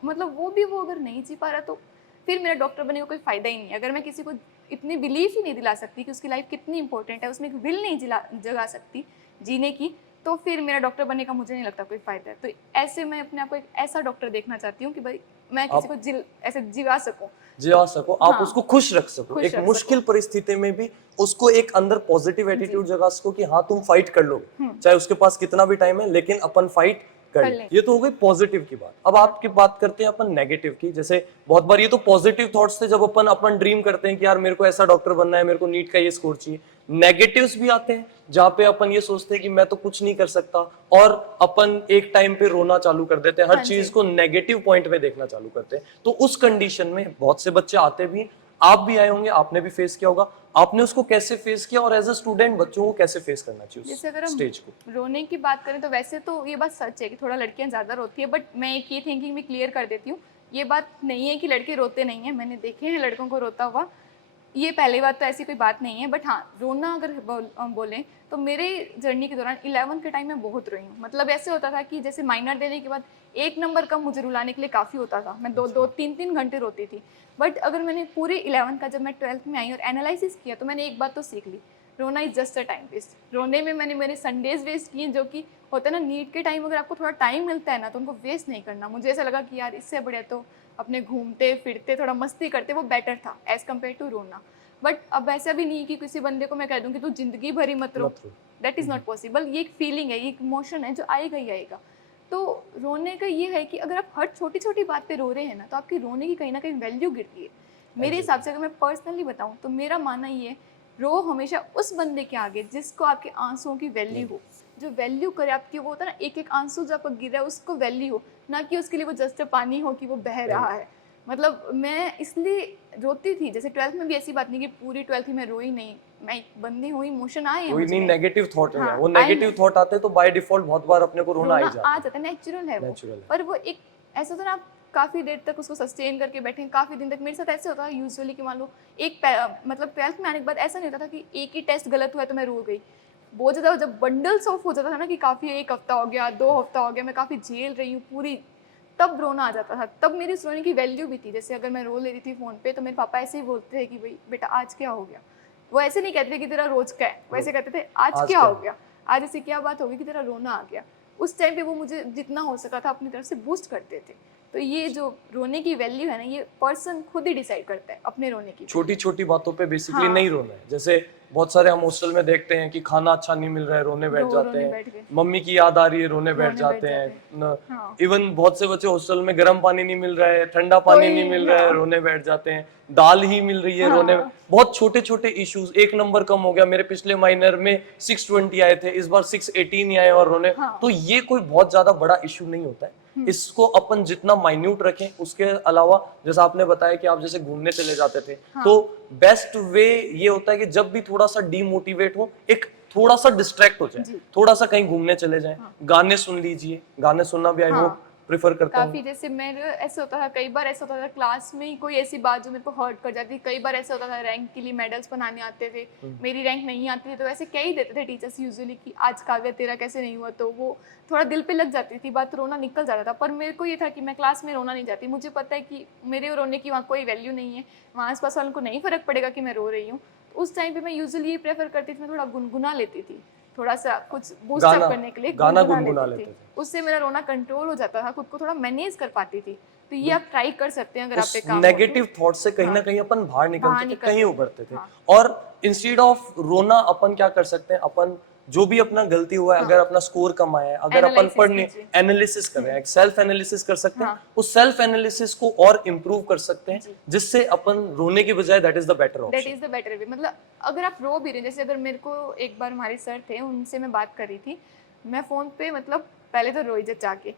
मतलब वो भी वो अगर नहीं जी पा रहा तो फिर मेरा डॉक्टर बनने का कोई फ़ायदा ही नहीं है। अगर मैं किसी को इतनी बिलीफ ही नहीं दिला सकती कि उसकी लाइफ कितनी इंपॉर्टेंट है, उसमें एक विल नहीं जगा सकती जीने की, तो फिर मेरा डॉक्टर बनने का मुझे नहीं लगता कोई फ़ायदा है। तो ऐसे मैं अपने आप को एक ऐसा डॉक्टर देखना चाहती हूँ कि भाई मैं किसी को ऐसे जिवा सकूँ, आप हाँ, उसको खुश रख सको, खुश एक रख मुश्किल परिस्थिति में भी उसको एक अंदर पॉजिटिव एटीट्यूड जगा सको कि हाँ तुम फाइट कर लोगे, चाहे उसके पास कितना भी टाइम है, लेकिन अपन फाइट कर ले। ये तो हो गई पॉजिटिव की बात। अब आपकी बात करते हैं अपन नेगेटिव की। जैसे बहुत बार ये तो पॉजिटिव थॉट्स थे जब अपन ड्रीम करते हैं कि यार मेरे को ऐसा डॉक्टर बनना है, मेरे को नीट का ये स्कोर चाहिए। नेगेटिव्स भी आते हैं जहाँ पे अपन ये सोचते हैं कि मैं तो कुछ नहीं कर सकता, और अपन एक टाइम पे रोना चालू कर देते हैं, हर चीज को नेगेटिव पॉइंट में देखना चालू करते हैं। तो उस कंडीशन में बहुत से बच्चे आते भी, आप भी आए होंगे, आपने भी फेस किया होगा, आपने उसको कैसे फेस किया और एज ए स्टूडेंट बच्चों को कैसे फेस करना चाहिए जैसे अगर हम स्टेज को? रोने की बात करें तो वैसे तो ये बात सच है कि थोड़ा लड़कियां ज़्यादा रोती है, बट मैं एक ये थिंकिंग भी क्लियर कर देती हूँ, ये बात नहीं है कि लड़के रोते नहीं हैं, मैंने देखे हैं लड़कों को रोता हुआ। ये पहली बात तो ऐसी कोई बात नहीं है, बट हाँ रोना अगर बोलें तो मेरे जर्नी के दौरान 11th के टाइम में बहुत रोई हूँ। मतलब ऐसे होता था कि जैसे माइनर देने के बाद 1 नंबर कम मुझे रुलाने के लिए काफ़ी होता था, मैं 2-3 घंटे रोती थी। बट अगर मैंने पूरे 11th का, जब मैं 12th में आई और एनालिसिस किया, तो मैंने एक बात तो सीख ली, रोना is just a time waste. रोने में मैंने मेरे संडेज वेस्ट किए, जो कि होता है ना नीट के टाइम, अगर आपको थोड़ा टाइम मिलता है ना तो उनको वेस्ट नहीं करना। मुझे ऐसा लगा कि यार इससे बढ़िया तो अपने घूमते फिरते थोड़ा मस्ती करते वो बेटर था एज़ कम्पेयर टू रोना। बट अब ऐसा भी नहीं कि किसी बंदे को मैं कह दूँ कि तू जिंदगी भर ही मत रो, दैट इज़ नॉट पॉसिबल। ये एक फीलिंग है, ये एक इमोशन है जो आएगा ही आएगा। तो रोने का ये है कि अगर आप हर छोटी छोटी बात पे रो रहे हैं ना तो आपकी रोने की कहीं ना कहीं वैल्यू गिरती है। मेरे हिसाब से अगर मैं पर्सनली बताऊँ तो मेरा मानना ये है, रो हमेशा उस बंदे के आगे जिसको आपके आंसुओं की वैल्यू हो, जो वैल्यू करे आपकी। वो होता है ना, एक एक आंसू जो आपका गिर रहा है उसको वैल्यू हो, ना कि उसके लिए वो जस्ट पानी हो कि वो बह रहा है। मतलब मैं इसलिए रोती थी। जैसे 12th में भी ऐसी बात नहीं कि पूरी 12th ही मैं रोई नहीं, मैं एक बंदी हूँ, इमोशन आए हैं कोई मुझ नहीं में। नेगेटिव थॉट नहीं है, हाँ, वो नेगेटिव थॉट आते हैं तो बाय डिफॉल्ट बहुत बार अपने को रोना आ ही रोना आ जाता जाता है, नेचुरल है वो। Natural है। पर वो एक ऐसा होता है ना, आप काफ़ी देर तक उसको सस्टेन करके बैठे हैं, काफ़ी दिन तक। मेरे साथ ऐसे होता है यूजुअली कि मान लो मतलब 12th में आने के बाद ऐसा नहीं होता था कि एक ही टेस्ट गलत हुआ तो मैं रो गई। बहुत ज़्यादा जब बंडल्स ऑफ हो जाता था ना कि काफ़ी 1 हफ्ता हो गया, 2 हफ्ता हो गया, मैं काफ़ी झेल रही हूँ पूरी, तब रोना आ जाता था। तब मेरी उस रोने की वैल्यू भी थी। जैसे अगर मैं रो ले रही थी फ़ोन पे तो मेरे पापा ऐसे ही बोलते थे कि भाई बेटा आज क्या हो गया। वो ऐसे नहीं कहते थे कि तेरा रोज का है, वो ऐसे कहते थे आज क्या हो गया, आज ऐसी क्या बात होगी कि तेरा रोना आ गया। उस टाइम पे वो मुझे जितना हो सका था अपनी तरफ से बूस्ट करते थे। तो ये जो रोने की वैल्यू है ना, ये पर्सन खुद ही डिसाइड करता है अपने रोने की। छोटी छोटी बातों पे बेसिकली हाँ। नहीं रोना है। जैसे बहुत सारे हम हॉस्टल में देखते हैं कि खाना अच्छा नहीं मिल रहा है, रोने बैठ जाते रोने हैं, बैठ गए, मम्मी की याद आ रही है, रोने बैठ रोने जाते बैठ हैं। हाँ। इवन बहुत से बच्चे हॉस्टल में गर्म पानी नहीं मिल रहा है, ठंडा पानी कोई नहीं मिल रहा है, हाँ। रोने बैठ जाते हैं, दाल ही मिल रही है, रोने। हाँ। बहुत छोटे छोटे इश्यूज, 1 नंबर कम हो गया, मेरे पिछले माइनर में 620 आए थे, इस बार 618 ही आए और रोने। हाँ। तो ये कोई बहुत ज्यादा बड़ा इशू नहीं होता है। इसको अपन जितना माइन्यूट रखें, उसके अलावा जैसा आपने बताया कि आप जैसे घूमने चले जाते थे, हाँ। तो बेस्ट वे ये होता है कि जब भी थोड़ा सा डीमोटिवेट हो, एक थोड़ा सा डिस्ट्रैक्ट हो जाए, थोड़ा सा कहीं घूमने चले जाएं, गाने सुन लीजिए। गाने सुनना भी आई हाँ। होप प्रेफर करता हूँ। काफ़ी जैसे मेरे ऐसे होता था, कई बार ऐसा होता था क्लास में ही कोई ऐसी बात जो मेरे को हर्ट कर जाती। कई बार ऐसा होता था रैंक के लिए मेडल्स बनाने आते थे, मेरी रैंक नहीं आती थी, तो ऐसे कह ही देते थे टीचर्स यूजुअली कि आज काव्या तेरा कैसे नहीं हुआ। तो वो थोड़ा दिल पे लग जाती थी बात, रोना निकल जाता था। पर मेरे को ये था कि मैं क्लास में रोना नहीं चाहती। मुझे पता है कि मेरे रोने की वहाँ कोई वैल्यू नहीं है, वहाँ आस पास वालों को नहीं फ़र्क पड़ेगा कि मैं रो रही हूँ। तो उस टाइम पर मैं यूजुअली ये प्रेफर करती थी, मैं थोड़ा गुनगुना लेती थी, थोड़ा सा कुछ बूस्ट अप करने के लिए गाना गुनगुना गुनगुना लेती लेते थी। थे। उससे मेरा रोना कंट्रोल हो जाता था, खुद को थोड़ा मैनेज कर पाती थी। तो ये आप ट्राई कर सकते हैं अगर आप पे काम हो तो। नेगेटिव थॉट से कहीं ना कहीं अपन बाहर निकलते थे, निकल कहीं सकते उभरते थे। हाँ। और इंस्टेड ऑफ रोना अपन क्या कर सकते हैं, अपन जो भी अपना गलती हुआ है, अगर अपना स्कोर कम आया है, अगर अपन Analysis पढ़ने कीजिए। एनालिसिस कर रहे हैं, सेल्फ एनालिसिस कर सकते हैं, हाँ। उस सेल्फ एनालिसिस को और इम्प्रूव कर सकते हैं, जिससे अपन रोने की बजाय that is the better that option. Is the better way. मतलब अगर आप रो भी रहे, जैसे अगर मेरे को एक बार हमारे सर थे, उनसे मैं बात कर रही थी, मैं फ़ोन पे मतलब पहले तो रोई जा के,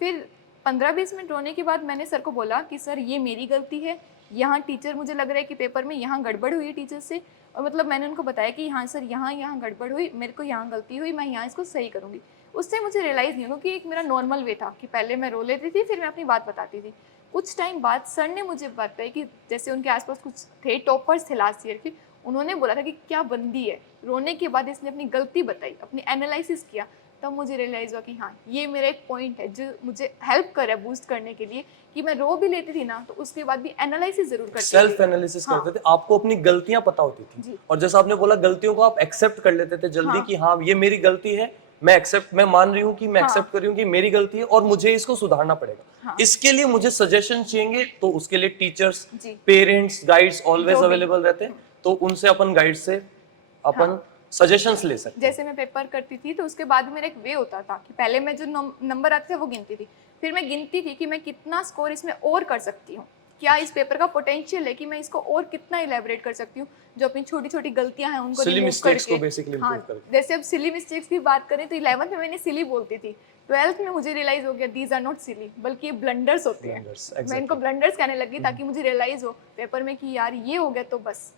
फिर 15-20 मिनट रोने के बाद मैंने सर को बोला कि सर ये मेरी गलती है, यहाँ टीचर मुझे लग रहा है कि पेपर में यहाँ गड़बड़ हुई है टीचर से। और मतलब मैंने उनको बताया कि हाँ सर यहाँ गड़बड़ हुई, मेरे को यहाँ गलती हुई, मैं यहाँ इसको सही करूँगी। उससे मुझे रियलाइज़ नहीं हुआ कि एक मेरा नॉर्मल वे था कि पहले मैं रो लेती थी, फिर मैं अपनी बात बताती थी। कुछ टाइम बाद सर ने मुझे बताया कि जैसे उनके आसपास कुछ थे, टॉपर्स थे लास्ट ईयर के, उन्होंने बोला था कि क्या बंदी है, रोने के बाद इसने अपनी गलती बताई, अपनी एनालिसिस किया। तब मुझे रियलाइज़ हुआ कि हाँ ये मेरा एक पॉइंट है जो मुझे हेल्प कर रहा है बूस्ट करने के लिए, कि मैं रो भी लेती थी ना तो उसके बाद भी एनालिसिस जरूर करती थी। सेल्फ एनालिसिस करते थे, आपको अपनी गलतियां पता होती थी, और जैसा आपने बोला गलतियों को आप एक्सेप्ट कर लेते थे जल्दी कि हाँ ये मेरी गलती है, मैं मान रही हूँ कि मैं एक्सेप्ट कर रही हूँ कि मेरी गलती है और मुझे इसको सुधारना पड़ेगा। इसके लिए मुझे सजेशन चाहिए, तो उसके लिए teachers, parents, guides always available रहते हैं, तो उनसे अपन गाइड से अपन सजेशंस ले सकते हैं। जैसे मैं पेपर करती थी तो उसके बाद मेरा एक वे होता था कि पहले मैं जो नंबर आते थे वो गिनती थी, फिर मैं गिनती थी कि मैं कितना स्कोर इसमें और कर सकती हूँ, क्या इस पेपर का पोटेंशियल है कि मैं इसको और कितना इलेबोरेट कर सकती हूँ, जो अपनी छोटी छोटी गलतियां हैं उनको सिली रिमूव मिस्टेक्स करके। को बेसिकली हाँ, इंप्रूव करके। जैसे अब सिली मिस्टेक्स की बात करें तो 11th में मैंने सिली बोलती थी, 12th में मुझे रियलाइज हो गया दीज आर नॉट सिली, बल्कि ये ब्लंडर्स होते हैं। मैं इनको ब्लंडर्स कहने लगी ताकि मुझे रियलाइज हो पेपर में कि यार ये हो गया तो बस।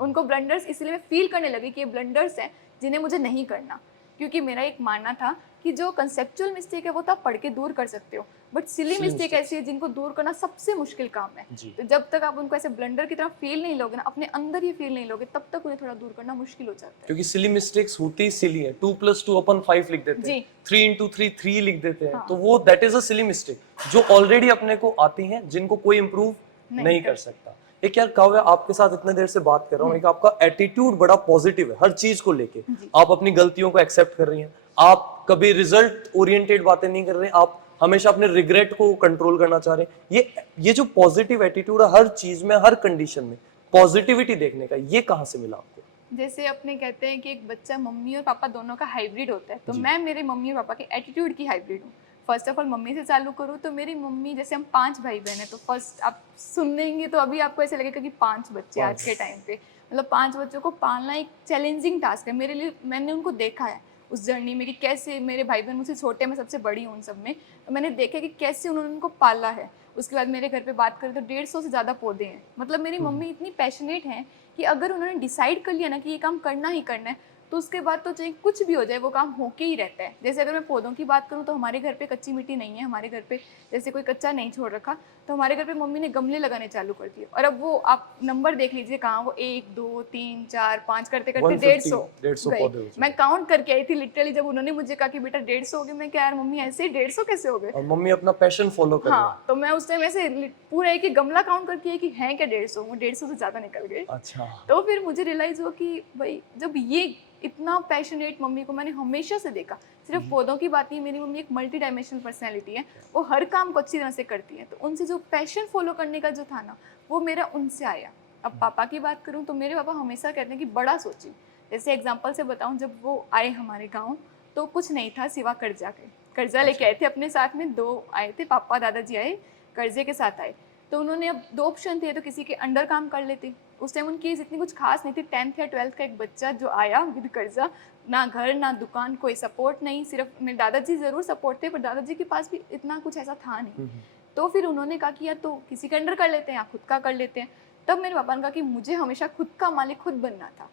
उनको ब्लंडर्स इसलिए मैं फील करने लगी कि ये ब्लंडर्स हैं जिन्हें मुझे नहीं करना, क्योंकि मेरा एक मानना था कि जो कंसेप्चुअल मिस्टेक है वो तो आप पढ़ के दूर कर सकते हो, but silly Silly mistake mistakes. ऐसी है जिनको दूर करना सबसे मुश्किल काम है। जी। तो जब तक आप उनको ऐसे ब्लंडर की तरह फील नहीं लोगे ना, अपने अंदर ही फील नहीं लोगे, तब तक उन्हें थोड़ा दूर करना मुश्किल हो जाता है। क्योंकि सिली मिस्टेक्स होती ही सिली है। 2 + 2 अपन 5 लिख देते हैं, जी। 3 × 3 3 लिख देते हैं, हाँ। तो वो that is a silly mistake जो ऑलरेडी अपने को आती है, जिनको कोई इम्प्रूव नहीं कर सकता। एक यार काव्या, आपके साथ इतने देर से बात कर रहा हूँ, एक आपका एटीट्यूड बड़ा पॉजिटिव है हर चीज को लेके। आप अपनी गलतियों को एक्सेप्ट कर रही हैं, आप कभी रिजल्ट ओरिएंटेड बातें नहीं कर रहे हैं, आप हमेशा अपने रिग्रेट को कंट्रोल करना चाह रहे हैं। ये जो पॉजिटिव एटीट्यूड है हर चीज में, हर कंडीशन में पॉजिटिविटी देखने का, ये कहाँ से मिला आपको? जैसे अपने कहते हैं कि एक बच्चा मम्मी और पापा दोनों का हाइब्रिड होता है, तो मैं मेरे मम्मी और पापा के एटीट्यूड की हाइब्रिड हूँ। फर्स्ट ऑफ ऑल मम्मी से चालू करूँ तो मेरी मम्मी, जैसे हम 5 भाई बहन हैं, तो फर्स्ट आप सुन लेंगे तो अभी आपको ऐसा लगेगा कि 5 बच्चे आज के टाइम पे, मतलब 5 बच्चों को पालना एक चैलेंजिंग टास्क है मेरे लिए। मैंने उनको देखा है उस जर्नी में कि कैसे मेरे भाई बहन मुझसे छोटे, मैं सबसे बड़ी हूँ उन सब में, तो मैंने देखा कि कैसे उन्होंने उनको पाला है। उसके बाद मेरे घर पे बात करें तो 150 से ज़्यादा पौधे हैं। मतलब मेरी मम्मी इतनी पैशनेट हैं कि अगर उन्होंने डिसाइड कर लिया ना कि ये काम करना ही करना है, तो उसके बाद तो चाहे कुछ भी हो जाए वो काम होके ही रहता है। जैसे अगर मैं पौधों की बात करूँ तो हमारे घर पे कच्ची मिट्टी नहीं है, हमारे घर पे जैसे कोई कच्चा नहीं छोड़ रखा, तो हमारे घर पे मम्मी ने गमले लगाने चालू कर दिए। और अब वो आप नंबर देख लीजिए कहाँ, वो 1 2 3 4 5 करते करते 150 150 पौधे हो गए। चुके। मैं काउंट करके आई थी लिटरली, जब उन्होंने मुझे कहा कि बेटा 150 हो गए, मैं क्या यार मम्मी ऐसे ही 150 कैसे हो गए। और मम्मी अपना पैशन फॉलो कर रही है। हाँ, तो मैं उस टाइम ऐसे पूरा एक ही गमला काउंट करके आई कि हैं क्या 150, वो 150 से ज़्यादा निकल गए। अच्छा। तो फिर मुझे रियलाइज हुआ कि भाई जब ये इतना पैशनेट मम्मी को मैंने हमेशा से देखा, सिर्फ पौधों की बात नहीं, मेरी मम्मी एक मल्टी डायमेंशनल पर्सनैलिटी है, वो हर काम को अच्छी तरह से करती है। तो उनसे जो पैशन फॉलो करने का जो था ना, वो मेरा उनसे आया। अब पापा की बात करूँ तो मेरे पापा हमेशा कहते हैं कि बड़ा सोचिए। जैसे एग्जाम्पल से बताऊँ, जब वो आए हमारे गाँव तो कुछ नहीं था सिवा कर्जा के। कर्जा लेके आए थे अपने साथ में, 2 आए थे, पापा दादाजी आए, कर्जे के साथ आए। तो उन्होंने, अब 2 ऑप्शन थे, तो किसी के अंडर काम कर लेते। उस टाइम उनकी एज इतनी कुछ खास नहीं थी, 10th या 12th का एक बच्चा जो आया विद कर्जा, ना घर ना दुकान, कोई सपोर्ट नहीं, सिर्फ मेरे दादाजी ज़रूर सपोर्ट थे, पर दादाजी के पास भी इतना कुछ ऐसा था नहीं। तो फिर उन्होंने कहा कि यार तो किसी का अंडर कर लेते हैं या खुद का कर लेते हैं। तब मेरे पापा ने कहा कि मुझे हमेशा खुद का मालिक खुद बनना था।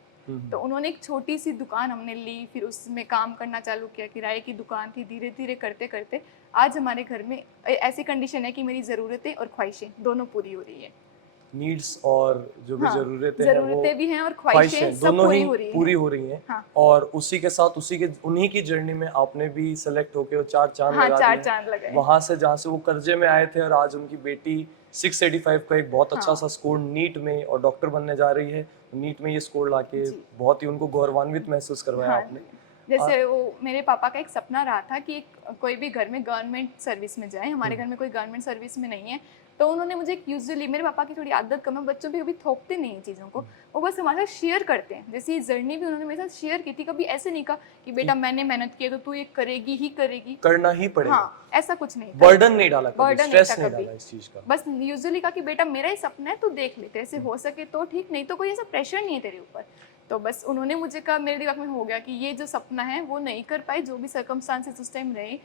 तो उन्होंने एक छोटी सी दुकान हमने ली, फिर उसमें काम करना चालू किया, किराए की दुकान थी। धीरे धीरे करते करते आज हमारे घर में ऐसी कंडीशन है कि मेरी ज़रूरतें और ख्वाहिशें दोनों पूरी हो रही है। नीड्स और जो भी हाँ, जरूरतें हैं वो ज़रूरतें भी हैं और ख्वाहिशें सब दोनों पूरी ही हो रही हैं। पूरी हो रही हैं। हाँ। और उसी के साथ उन्हीं की जर्नी में आपने भी सेलेक्ट होके वो 4 चांद हाँ, लगा 4 दिए। चांद लगाए। वहां से जहाँ से वो कर्जे में आए थे और आज उनकी बेटी 685 का एक बहुत अच्छा सा स्कोर नीट में और डॉक्टर बनने जा रही है। नीट में ये स्कोर लाके बहुत ही उनको गौरवान्वित महसूस करवाया हाँ, आपने। जैसे वो मेरे पापा का एक सपना रहा था कि कोई भी घर में गवर्नमेंट सर्विस में जाए। हमारे घर में कोई गवर्नमेंट सर्विस में नहीं है, तो उन्होंने मुझे यूजुअली, मेरे पापा की थोड़ी आदत कम है, बच्चों पे कभी थोपते नहीं हैं चीज़ों को, वो बस हमारे साथ शेयर करते हैं। जैसे ये जर्नी भी उन्होंने मेरे साथ शेयर की थी, कभी ऐसे नहीं कहा कि बेटा मैंने मेहनत की है तो तू ये करेगी ही करेगी, करना ही पड़ेगा। हाँ, ऐसा कुछ नहीं था। बर्डन नहीं डाला, Burden नहीं स्ट्रेस था नहीं कभी। डाला इस चीज का। बस यूजुअली कहा कि बेटा मेरा ही सपना है, तो देख ले, तेरे से हो सके तो ठीक, नहीं तो कोई ऐसा प्रेशर नहीं है तेरे ऊपर। तो बस उन्होंने मुझे कहा, मेरे दिमाग में हो गया कि ये जो सपना है वो नहीं कर पाए, जो भी सर्कमस्टांसेस उस टाइम रहे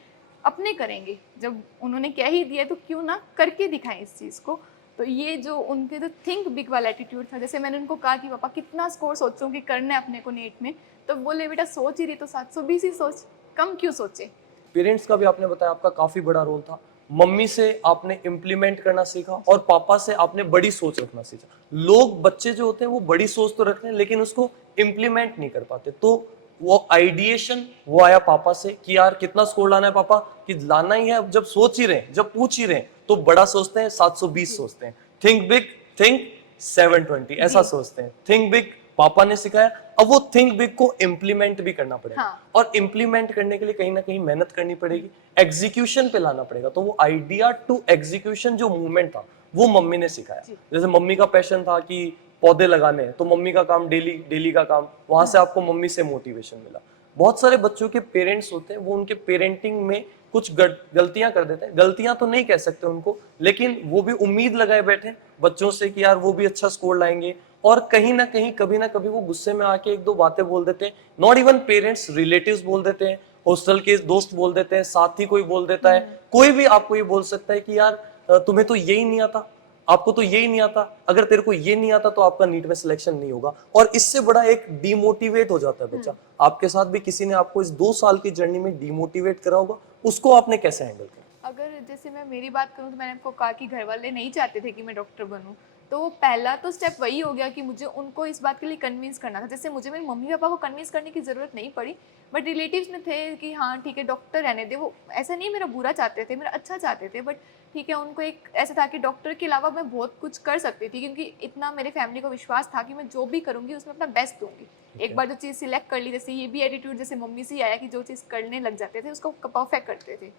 अपने करेंगे। जब उन्होंने कह ही दिया तो क्यों ना करके दिखाएं इस चीज़ को। तो ये जो उनके जो थिंक बिग वाला एटीट्यूड था, जैसे मैंने उनको कहा कि पापा कितना स्कोर सोचूं कि करना है अपने को नीट में, तो बोले बेटा सोच ही रही तो 720 ही सोच, कम क्यों सोचे। पेरेंट्स का भी आपने बताया आपका काफी बड़ा रोल था। मम्मी से आपने इम्प्लीमेंट करना सीखा और पापा से आपने बड़ी सोच रखना सीखा। लोग, बच्चे जो होते हैं वो बड़ी सोच तो रखते हैं लेकिन उसको इम्प्लीमेंट नहीं कर पाते। तो वो आइडिएशन वो आया पापा से कि यार कितना स्कोर लाना है पापा, कि लाना ही है। अब जब सोच ही रहे हैं, जब पूछ ही रहे हैं, तो बड़ा सोचते हैं, 720 सोचते हैं। थिंक बिग, थिंक 720, ऐसा सोचते हैं। थिंक बिग पापा ने सिखाया, अब वो थिंक बिग को इम्प्लीमेंट भी करना पड़ेगा। हाँ। और इम्प्लीमेंट करने के लिए कहीं ना कहीं मेहनत करनी पड़ेगी, एग्जीक्यूशन पे लाना पड़ेगा। तो वो आइडिया टू एग्जीक्यूशन जो मूवमेंट था वो मम्मी ने सिखाया। जैसे मम्मी का पैशन था कि पौधे लगाने हैं, तो मम्मी का काम डेली का काम, वहां से आपको मम्मी से मोटिवेशन मिला। बहुत सारे बच्चों के पेरेंट्स होते हैं वो उनके पेरेंटिंग में कुछ गलतियां कर देते हैं। गलतियां तो नहीं कह सकते उनको, लेकिन वो भी उम्मीद लगाए बैठे बच्चों से कि यार वो भी अच्छा स्कोर लाएंगे, और कहीं ना कहीं कभी ना कभी वो गुस्से में आके 1-2 बातें बोल देते हैं। नॉट इवन पेरेंट्स, रिलेटिव्स बोल देते हैं, हॉस्टल के दोस्त बोल देते हैं, साथी कोई बोल देता है, कोई भी आपको ये बोल सकता है कि यार तुम्हें तो यही नहीं आता, आपको तो यही नहीं आता, अगर तेरे को ये नहीं आता तो आपका नीट में सिलेक्शन नहीं होगा। और इससे बड़ा एक डिमोटिवेट हो जाता है बच्चा। आपके साथ भी किसी ने आपको इस 2 साल की जर्नी में डिमोटिवेट करा होगा, उसको आपने कैसे हैंडल किया? अगर जैसे मैं मेरी बात करूँ तो मैंने आपको कहा कि घर वाले नहीं चाहते थे कि मैं डॉक्टर बनूँ, तो पहला तो स्टेप वही हो गया कि मुझे उनको इस बात के लिए कन्विंस करना था। जैसे मुझे मेरे मम्मी पापा को कन्विंस करने की ज़रूरत नहीं पड़ी, बट रिलेटिव्स में थे कि हाँ ठीक है डॉक्टर रहने दे। वो ऐसा नहीं मेरा बुरा चाहते थे, मेरा अच्छा चाहते थे, बट ठीक है उनको एक ऐसा था कि डॉक्टर के अलावा मैं बहुत कुछ कर सकती थी, क्योंकि इतना मेरे फैमिली को विश्वास था कि मैं जो भी करूँगी उसमें अपना बेस्ट दूंगी। एक बार जो चीज़ सिलेक्ट कर ली, जैसे ये भी एटीट्यूड जैसे मम्मी से ही आया कि जो चीज़ करने लग जाते थे उसको परफेक्ट करते थे।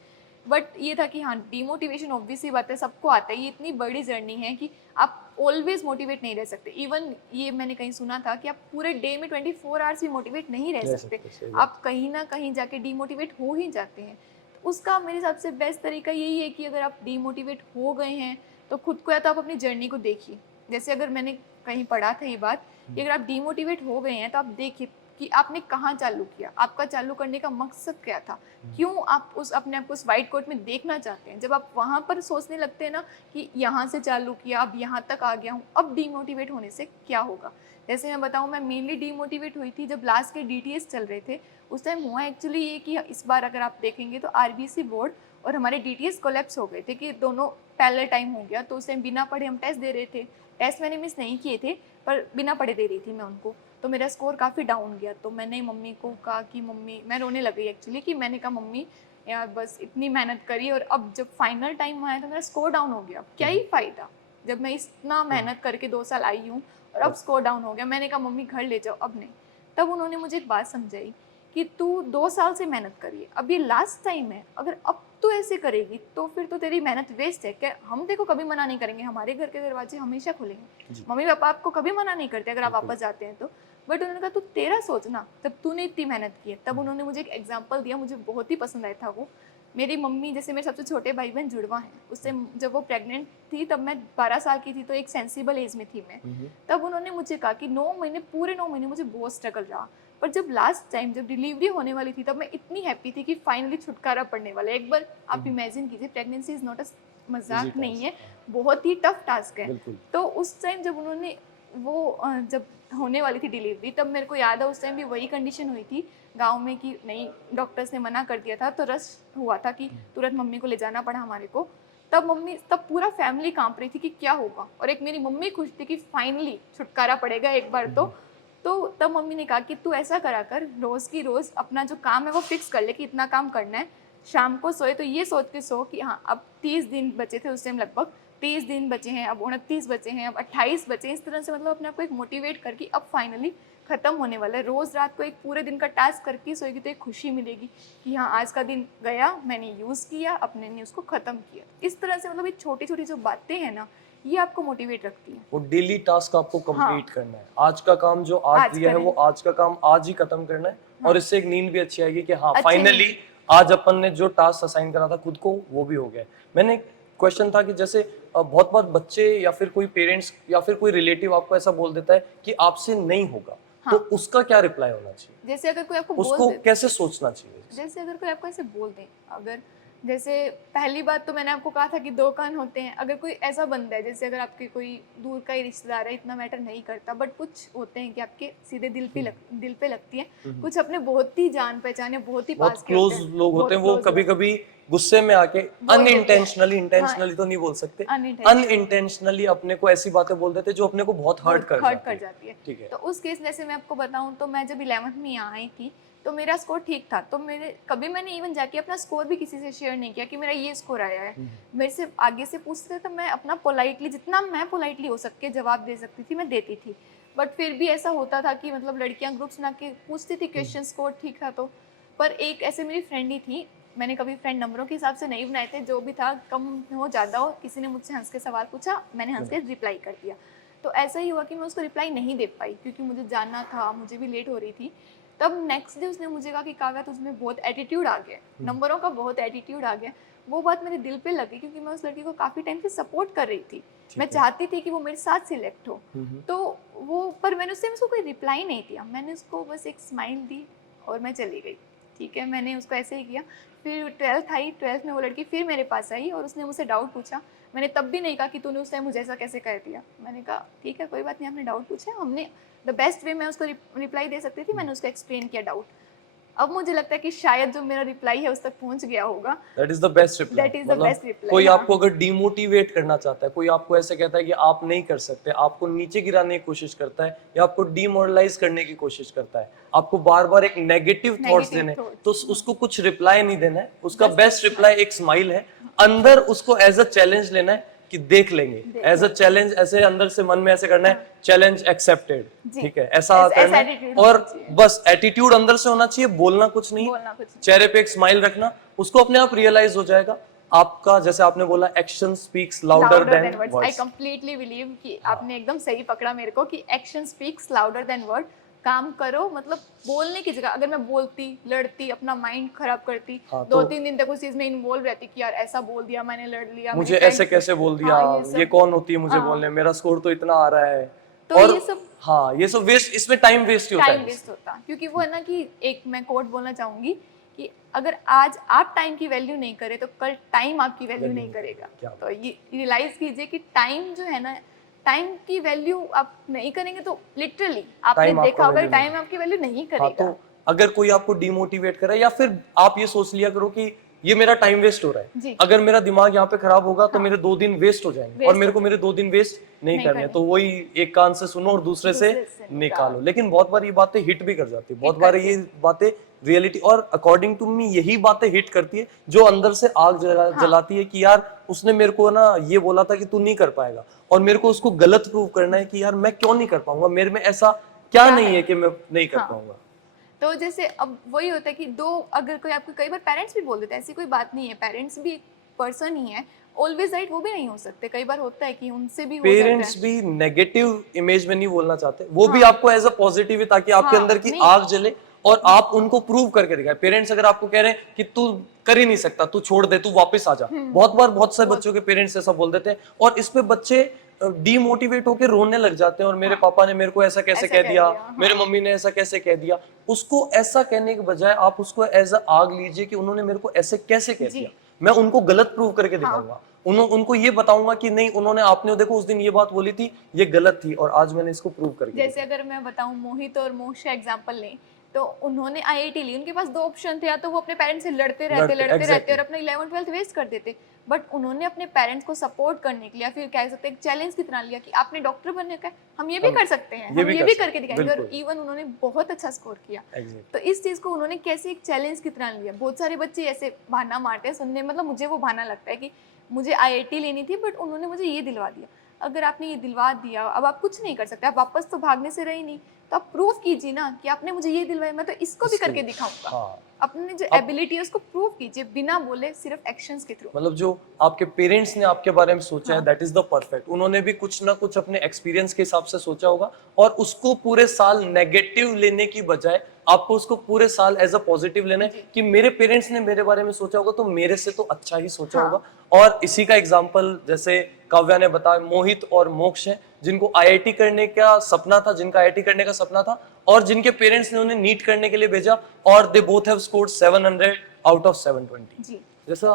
बट ये था कि हाँ डीमोटिवेशन ऑब्वियस ही बात है, सबको आता है। ये इतनी बड़ी जर्नी है कि आप ऑलवेज मोटिवेट नहीं रह सकते। इवन ये मैंने कहीं सुना था कि आप पूरे डे में 24 आवर्स भी मोटिवेट नहीं रह सकते, आप कहीं ना कहीं जाके डीमोटिवेट हो ही जाते हैं। तो उसका मेरे हिसाब से बेस्ट तरीका यही है कि अगर आप डीमोटिवेट हो गए हैं तो खुद को या तो आप अपनी जर्नी को देखिए। जैसे अगर मैंने कहीं पढ़ा था ये बात कि अगर आप डीमोटिवेट हो गए हैं तो आप देखिए कि आपने कहाँ चालू किया, आपका चालू करने का मकसद क्या था, क्यों आप उस अपने आप को उस वाइट कोट में देखना चाहते हैं। जब आप वहाँ पर सोचने लगते हैं ना कि यहाँ से चालू किया अब यहाँ तक आ गया हूँ, अब डीमोटिवेट होने से क्या होगा। जैसे मैं बताऊँ, मैं मेनली डीमोटिवेट हुई थी जब लास्ट के डीटीएस चल रहे थे। उस टाइम हुआ एक्चुअली ये कि इस बार अगर आप देखेंगे तो आरबीसी बोर्ड और हमारे डीटीएस कोलैप्स हो गए थे कि दोनों पैरेलल टाइम हो गया। तो उस टाइम बिना पढ़े हम टेस्ट दे रहे थे। टेस्ट मैंने मिस नहीं किए थे पर बिना पढ़े दे रही थी मैं उनको, तो मेरा स्कोर काफ़ी डाउन गया। तो मैंने मम्मी को कहा कि मम्मी, मैं रोने लग गई एक्चुअली, कि मैंने कहा मम्मी यार बस इतनी मेहनत करी और अब जब फाइनल टाइम आया तो मेरा स्कोर डाउन हो गया, क्या ही फ़ायदा जब मैं इतना मेहनत करके 2 साल आई हूँ और अब स्कोर डाउन हो गया। मैंने कहा मम्मी घर ले जाओ, अब नहीं। तब उन्होंने मुझे एक बात समझाई कि तू 2 साल से मेहनत करी है, अब ये लास्ट टाइम है, अगर अब तू ऐसे करेगी तो फिर तो तेरी मेहनत वेस्ट है। क्या हम देखो कभी मना नहीं करेंगे, हमारे घर के दरवाजे हमेशा खुलेंगे, मम्मी पापा आपको कभी मना नहीं करते अगर आप वापस जाते हैं तो। बट उन्होंने कहा तू तेरा सोचना, जब तूने इतनी मेहनत की है। तब उन्होंने मुझे एक एग्जाम्पल दिया, मुझे बहुत ही पसंद आया था वो। मेरी मम्मी, जैसे मेरे सबसे छोटे भाई बहन जुड़वा हैं, उससे जब वो प्रेग्नेंट थी तब मैं 12 साल की थी, तो एक सेंसिबल एज में थी मैं। तब उन्होंने मुझे कहा कि 9 महीने, पूरे 9 महीने मुझे बहुत स्ट्रगल रहा, पर जब लास्ट टाइम जब डिलीवरी होने वाली थी तब मैं इतनी हैप्पी थी कि फाइनली छुटकारा पड़ने वाला है। एक बार आप इमेजिन कीजिए, प्रेगनेंसी इज नॉट अ मजाक नहीं है, बहुत ही टफ टास्क है। तो उस टाइम जब उन्होंने वो जब होने वाली थी डिलीवरी, तब मेरे को याद है उस टाइम भी वही कंडीशन हुई थी गांव में कि नहीं, डॉक्टर्स ने मना कर दिया था, तो रश हुआ था कि तुरंत मम्मी को ले जाना पड़ा हमारे को। तब पूरा फैमिली कांप रही थी कि क्या होगा, और एक मेरी मम्मी खुश थी कि फाइनली छुटकारा पड़ेगा एक बार तो तब मम्मी ने कहा कि तू ऐसा करा कर, रोज़ की रोज़ अपना जो काम है वो फिक्स कर ले कि इतना काम करना है। शाम को सोए तो ये सोच के सो कि हाँ अब 30 दिन बचे थे उस टाइम, लगभग 30 दिन बचे हैं, अब 29 बचे हैं, अब 28 बचे हैं। इस तरह से मतलब अपने आप को एक मोटिवेट करके अब फाइनली ख़त्म होने वाला है। रोज़ रात को एक पूरे दिन का टास्क करके सोएगी तो एक खुशी मिलेगी कि हाँ आज का दिन गया, मैंने यूज़ किया, अपने ने उसको ख़त्म किया। इस तरह से मतलब ये छोटी छोटी जो बातें हैं ना, ये आपको मोटिवेट रखती है। वो डेली टास्क आपको कंप्लीट करना है, आज का काम जो आज दिया है वो आज का काम आज ही खत्म करना है। और इससे एक नींद भी अच्छी आएगी कि हाँ फाइनली आज अपन ने जो टास्क असाइन करा था खुद को वो भी हो गया। मैंने क्वेश्चन था कि जैसे बहुत बार बच्चे या फिर कोई पेरेंट्स या फिर कोई रिलेटिव आपको ऐसा बोल देता है कि आपसे नहीं होगा, तो उसका क्या रिप्लाई होना चाहिए? जैसे अगर कोई आपको उसको कैसे सोचना चाहिए? जैसे अगर कोई आपको ऐसे बोल दे, अगर जैसे पहली बात तो मैंने आपको कहा था कि 2 कान होते हैं। अगर कोई ऐसा बंदा है, जैसे अगर आपके कोई दूर का ही रिश्तेदार है, इतना मैटर नहीं करता, बट कुछ होते हैं कि आपके सीधे दिल पे लगती है। कुछ अपने बहुत ही जान पहचाने, बहुत ही पास के क्लोज लोग होते हैं, वो कभी कभी गुस्से में आके अनइंटेंशनली, इंटेंशनली तो नहीं बोल सकते, अनइंटेंशनली अपने को ऐसी बातें बोल देते जो अपने को बहुत हर्ट कर जाती है। ठीक है। तो उस केस जैसे मैं आपको बताऊं तो मैं जब 11th में यहाँ आई थी तो मेरा स्कोर ठीक था, तो मैंने इवन जाके अपना स्कोर भी किसी से शेयर नहीं किया कि मेरा ये स्कोर आया है। मेरे से आगे से पूछते थे तो मैं अपना पोलाइटली, जितना मैं पोलाइटली हो सके जवाब दे सकती थी मैं देती थी। बट फिर भी ऐसा होता था कि मतलब लड़कियां ग्रुप्स बना के पूछती थी क्वेश्चन, स्कोर ठीक था तो। पर एक ऐसे मेरी फ्रेंड ही थी, मैंने कभी फ्रेंड नंबरों के हिसाब से नहीं बनाए थे, जो भी था कम हो ज़्यादा हो, किसी ने मुझसे हंस के सवाल पूछा, मैंने हंस के रिप्लाई कर दिया। तो ऐसा ही हुआ कि मैं उसको रिप्लाई नहीं दे पाई क्योंकि मुझे जानना था, मुझे भी लेट हो रही थी। तब नेक्स्ट डे उसने मुझे कहा कि काव्या तुझमें बहुत एटीट्यूड आ गया, नंबरों का बहुत एटीट्यूड आ गया। वो बात मेरे दिल पे लगी क्योंकि मैं उस लड़की को काफ़ी टाइम से सपोर्ट कर रही थी, मैं चाहती थी कि वो मेरे साथ सिलेक्ट हो। तो वो, पर मैंने उसको कोई रिप्लाई नहीं दिया, मैंने उसको बस एक स्माइल दी और मैं चली गई। ठीक है, मैंने उसको ऐसे ही किया। फिर 12th आई, 12th में वो लड़की फिर मेरे पास आई और उसने मुझसे डाउट पूछा। मैंने तब भी नहीं कहा कि तूने उस टाइम मुझे ऐसा कैसे कह दिया। मैंने कहा ठीक है कोई बात नहीं, आपने डाउट पूछा, हमने द बेस्ट वे में उसको रिप्लाई दे सकती थी, मैंने उसको एक्सप्लेन किया डाउट। अब मुझे लगता है कि शायद जो मेरा रिप्लाई है उस तक पहुंच गया होगा। That is the best reply. That is the best reply, कोई हाँ। आपको अगर डिमोटिवेट करना चाहता है, कोई आपको ऐसे कहता है कि आप नहीं कर सकते, आपको नीचे गिराने की कोशिश करता है या आपको डिमोरलाइज करने की कोशिश करता है, आपको बार बार एक नेगेटिव थॉट्स Negative देने, thoughts, तो उसको कुछ रिप्लाई नहीं देना है। उसका बेस्ट रिप्लाई एक स्माइल है। अंदर उसको एज अ चैलेंज लेना है कि देख लेंगे, एज अ चैलेंज, ऐसे अंदर से मन में ऐसे करना है, चैलेंज एक्सेप्टेड, जी। ठीक है, ऐसा ऐसा करना है। attitude और होना चाहिए। बस एटीट्यूड अंदर से होना चाहिए, बोलना कुछ नहीं, बोलना कुछ नहीं। चेहरे पे एक स्माइल रखना, उसको अपने आप रियलाइज हो जाएगा। आपका, जैसे आपने बोला, action speaks louder than I words. Completely believe कि आपने एकदम सही पकड़ा मेरे को कि action speaks louder than word. काम करो, मतलब बोलने की जगह अगर मैं बोलती, लड़ती, अपना माइंड खराब करती, हाँ, दो तो- तीन दिन तक उस चीज में इन्वॉल्व रहती कि यार ऐसा बोल दिया, मैंने लड़ लिया, मुझे मेरे ऐसे friend- कैसे बोल दिया, हाँ, ये सब- कौन होती है मुझे हाँ। बोलने, मेरा स्कोर तो इतना आ रहा है। तो और ये सब हाँ, ये सब वेस्ट, इसमें टाइम वेस्ट ही होता टाइम है। वेस्ट होता, क्योंकि वो है ना कि एक मैं कोट बोलना चाहूंगी कि अगर आज आप टाइम की वैल्यू नहीं करे तो कल टाइम आपकी वैल्यू नहीं करेगा। क्या तो ये रियलाइज कीजिए कि टाइम जो है ना, टाइम की वैल्यू आप नहीं करेंगे तो लिटरली आपने Time आपका देखा होगा value टाइम आपकी वैल्यू नहीं हाँ, करेगा। तो अगर कोई आपको डिमोटिवेट करे, या फिर आप ये सोच लिया करो कि ये मेरा टाइम वेस्ट हो रहा जी। है, अगर मेरा दिमाग यहाँ पे खराब होगा तो मेरे 2 दिन वेस्ट हो जाएंगे, और Waste मेरे को मेरे 2 दिन वेस्ट नहीं नहीं करने, करने। तो वही एक कान से सुनो और दूसरे से दूसरे से निकालो। लेकिन बहुत बार ये बातें हिट भी कर जाती है, बहुत बार ये बातें रियलिटी, और अकॉर्डिंग टू मी यही बातें हिट करती है जो अंदर से आग जलाती है कि यार उसने मेरे को ना ये बोला था कि तू नहीं कर पाएगा, और मेरे को उसको गलत प्रूव करना है कि यार मैं क्यों नहीं कर पाऊंगा, मेरे में ऐसा क्या नहीं है कि मैं नहीं कर पाऊंगा। तो जैसे अब वही होता है कि दो, अगर कोई आपको, कई बार पेरेंट्स भी बोल देते हैं, ऐसी कोई बात नहीं है, पेरेंट्स भी एक पर्सन ही है, ऑलवेज राइट वो भी नहीं हो सकते, कई बार होता है कि उनसे भी हो जाता पेरेंट्स है। भी नेगेटिव इमेज में नहीं बोलना चाहते, वो भी आपको एज अ पॉजिटिव है, ताकि आपके हाँ, अंदर की नहीं। आग जले और आप उनको प्रूव करके दिखाए। पेरेंट्स अगर आपको कह रहे हैं कि तू कर ही नहीं सकता, तू छोड़ दे, तू वापस आ जा, बहुत बार बहुत सारे बच्चों के पेरेंट्स ऐसा बोल देते हैं, और इस पे बच्चे डीमोटिवेट होकर रोने लग जाते हैं, और मेरे पापा ने मेरे को ऐसा कैसे ऐसा कह कह दिया, दिया, मेरे मम्मी ने ऐसा कैसे कह दिया। उसको ऐसा कहने के बजाय आप उसको एज अ आग लीजिए कि उन्होंने मेरे को ऐसे कैसे कह दिया, मैं उनको गलत प्रूव करके दिखाऊंगा। उनको ये बताऊंगा कि नहीं, उन्होंने, आपने देखो उस दिन ये बात बोली थी, ये गलत थी, और आज मैंने इसको प्रूव करके जैसे अगर मैं बताऊं मोहित और मोक्ष का एग्जांपल लें, तो उन्होंने आईआईटी ली, उनके पास दो ऑप्शन थे, या तो वो अपने पेरेंट्स से लड़ते रहते और अपना 11th-12th वेस्ट कर देते, बट उन्होंने अपने पेरेंट्स को सपोर्ट करने के लिए, या फिर कह सकते हैं एक चैलेंज की तरह लिया कि आपने डॉक्टर बनने का है, हम ये भी कर सकते हैं, हम ये भी करके दिखाएंगे, और इवन उन्होंने बहुत अच्छा स्कोर किया। तो इस चीज को उन्होंने कैसे एक चैलेंज की तरह लिया। बहुत सारे बच्चे ऐसे बहाना मारते हैं सुनने, मतलब मुझे वो बहाना लगता है कि मुझे आईआईटी लेनी थी बट उन्होंने मुझे ये दिलवा दिया। अगर आपने ये दिलवा दिया, अब आप कुछ नहीं कर सकते, आप वापस तो भागने से रही नहीं, तो आप प्रूव कीजिए ना कि आपने मुझे ये दिलवाया, मैं तो इसको भी करके दिखाऊंगा। हाँ। अपने जो एबिलिटी है उसको प्रूव कीजिए, बिना बोले, सिर्फ एक्शंस के थ्रू। मतलब जो आपके पेरेंट्स ने आपके बारे में सोचा है, दैट इज द परफेक्ट। उन्होंने भी कुछ ना कुछ अपने एक्सपीरियंस के हिसाब से सोचा होगा, और उसको पूरे साल नेगेटिव लेने की बजाय आपको उसको पूरे साल एज अ पॉजिटिव लेना है कि मेरे पेरेंट्स ने मेरे बारे में सोचा होगा तो मेरे से तो अच्छा ही सोचा होगा। और इसी का एग्जाम्पल जैसे काव्या ने बताया, मोहित और मोक्ष है, जिनको आईआईटी करने का सपना था, जिनका आईआईटी करने का सपना था, और जिनके पेरेंट्स ने उन्हें नीट करने के लिए भेजा, और they both have scored 700 out of 720। जी। जैसा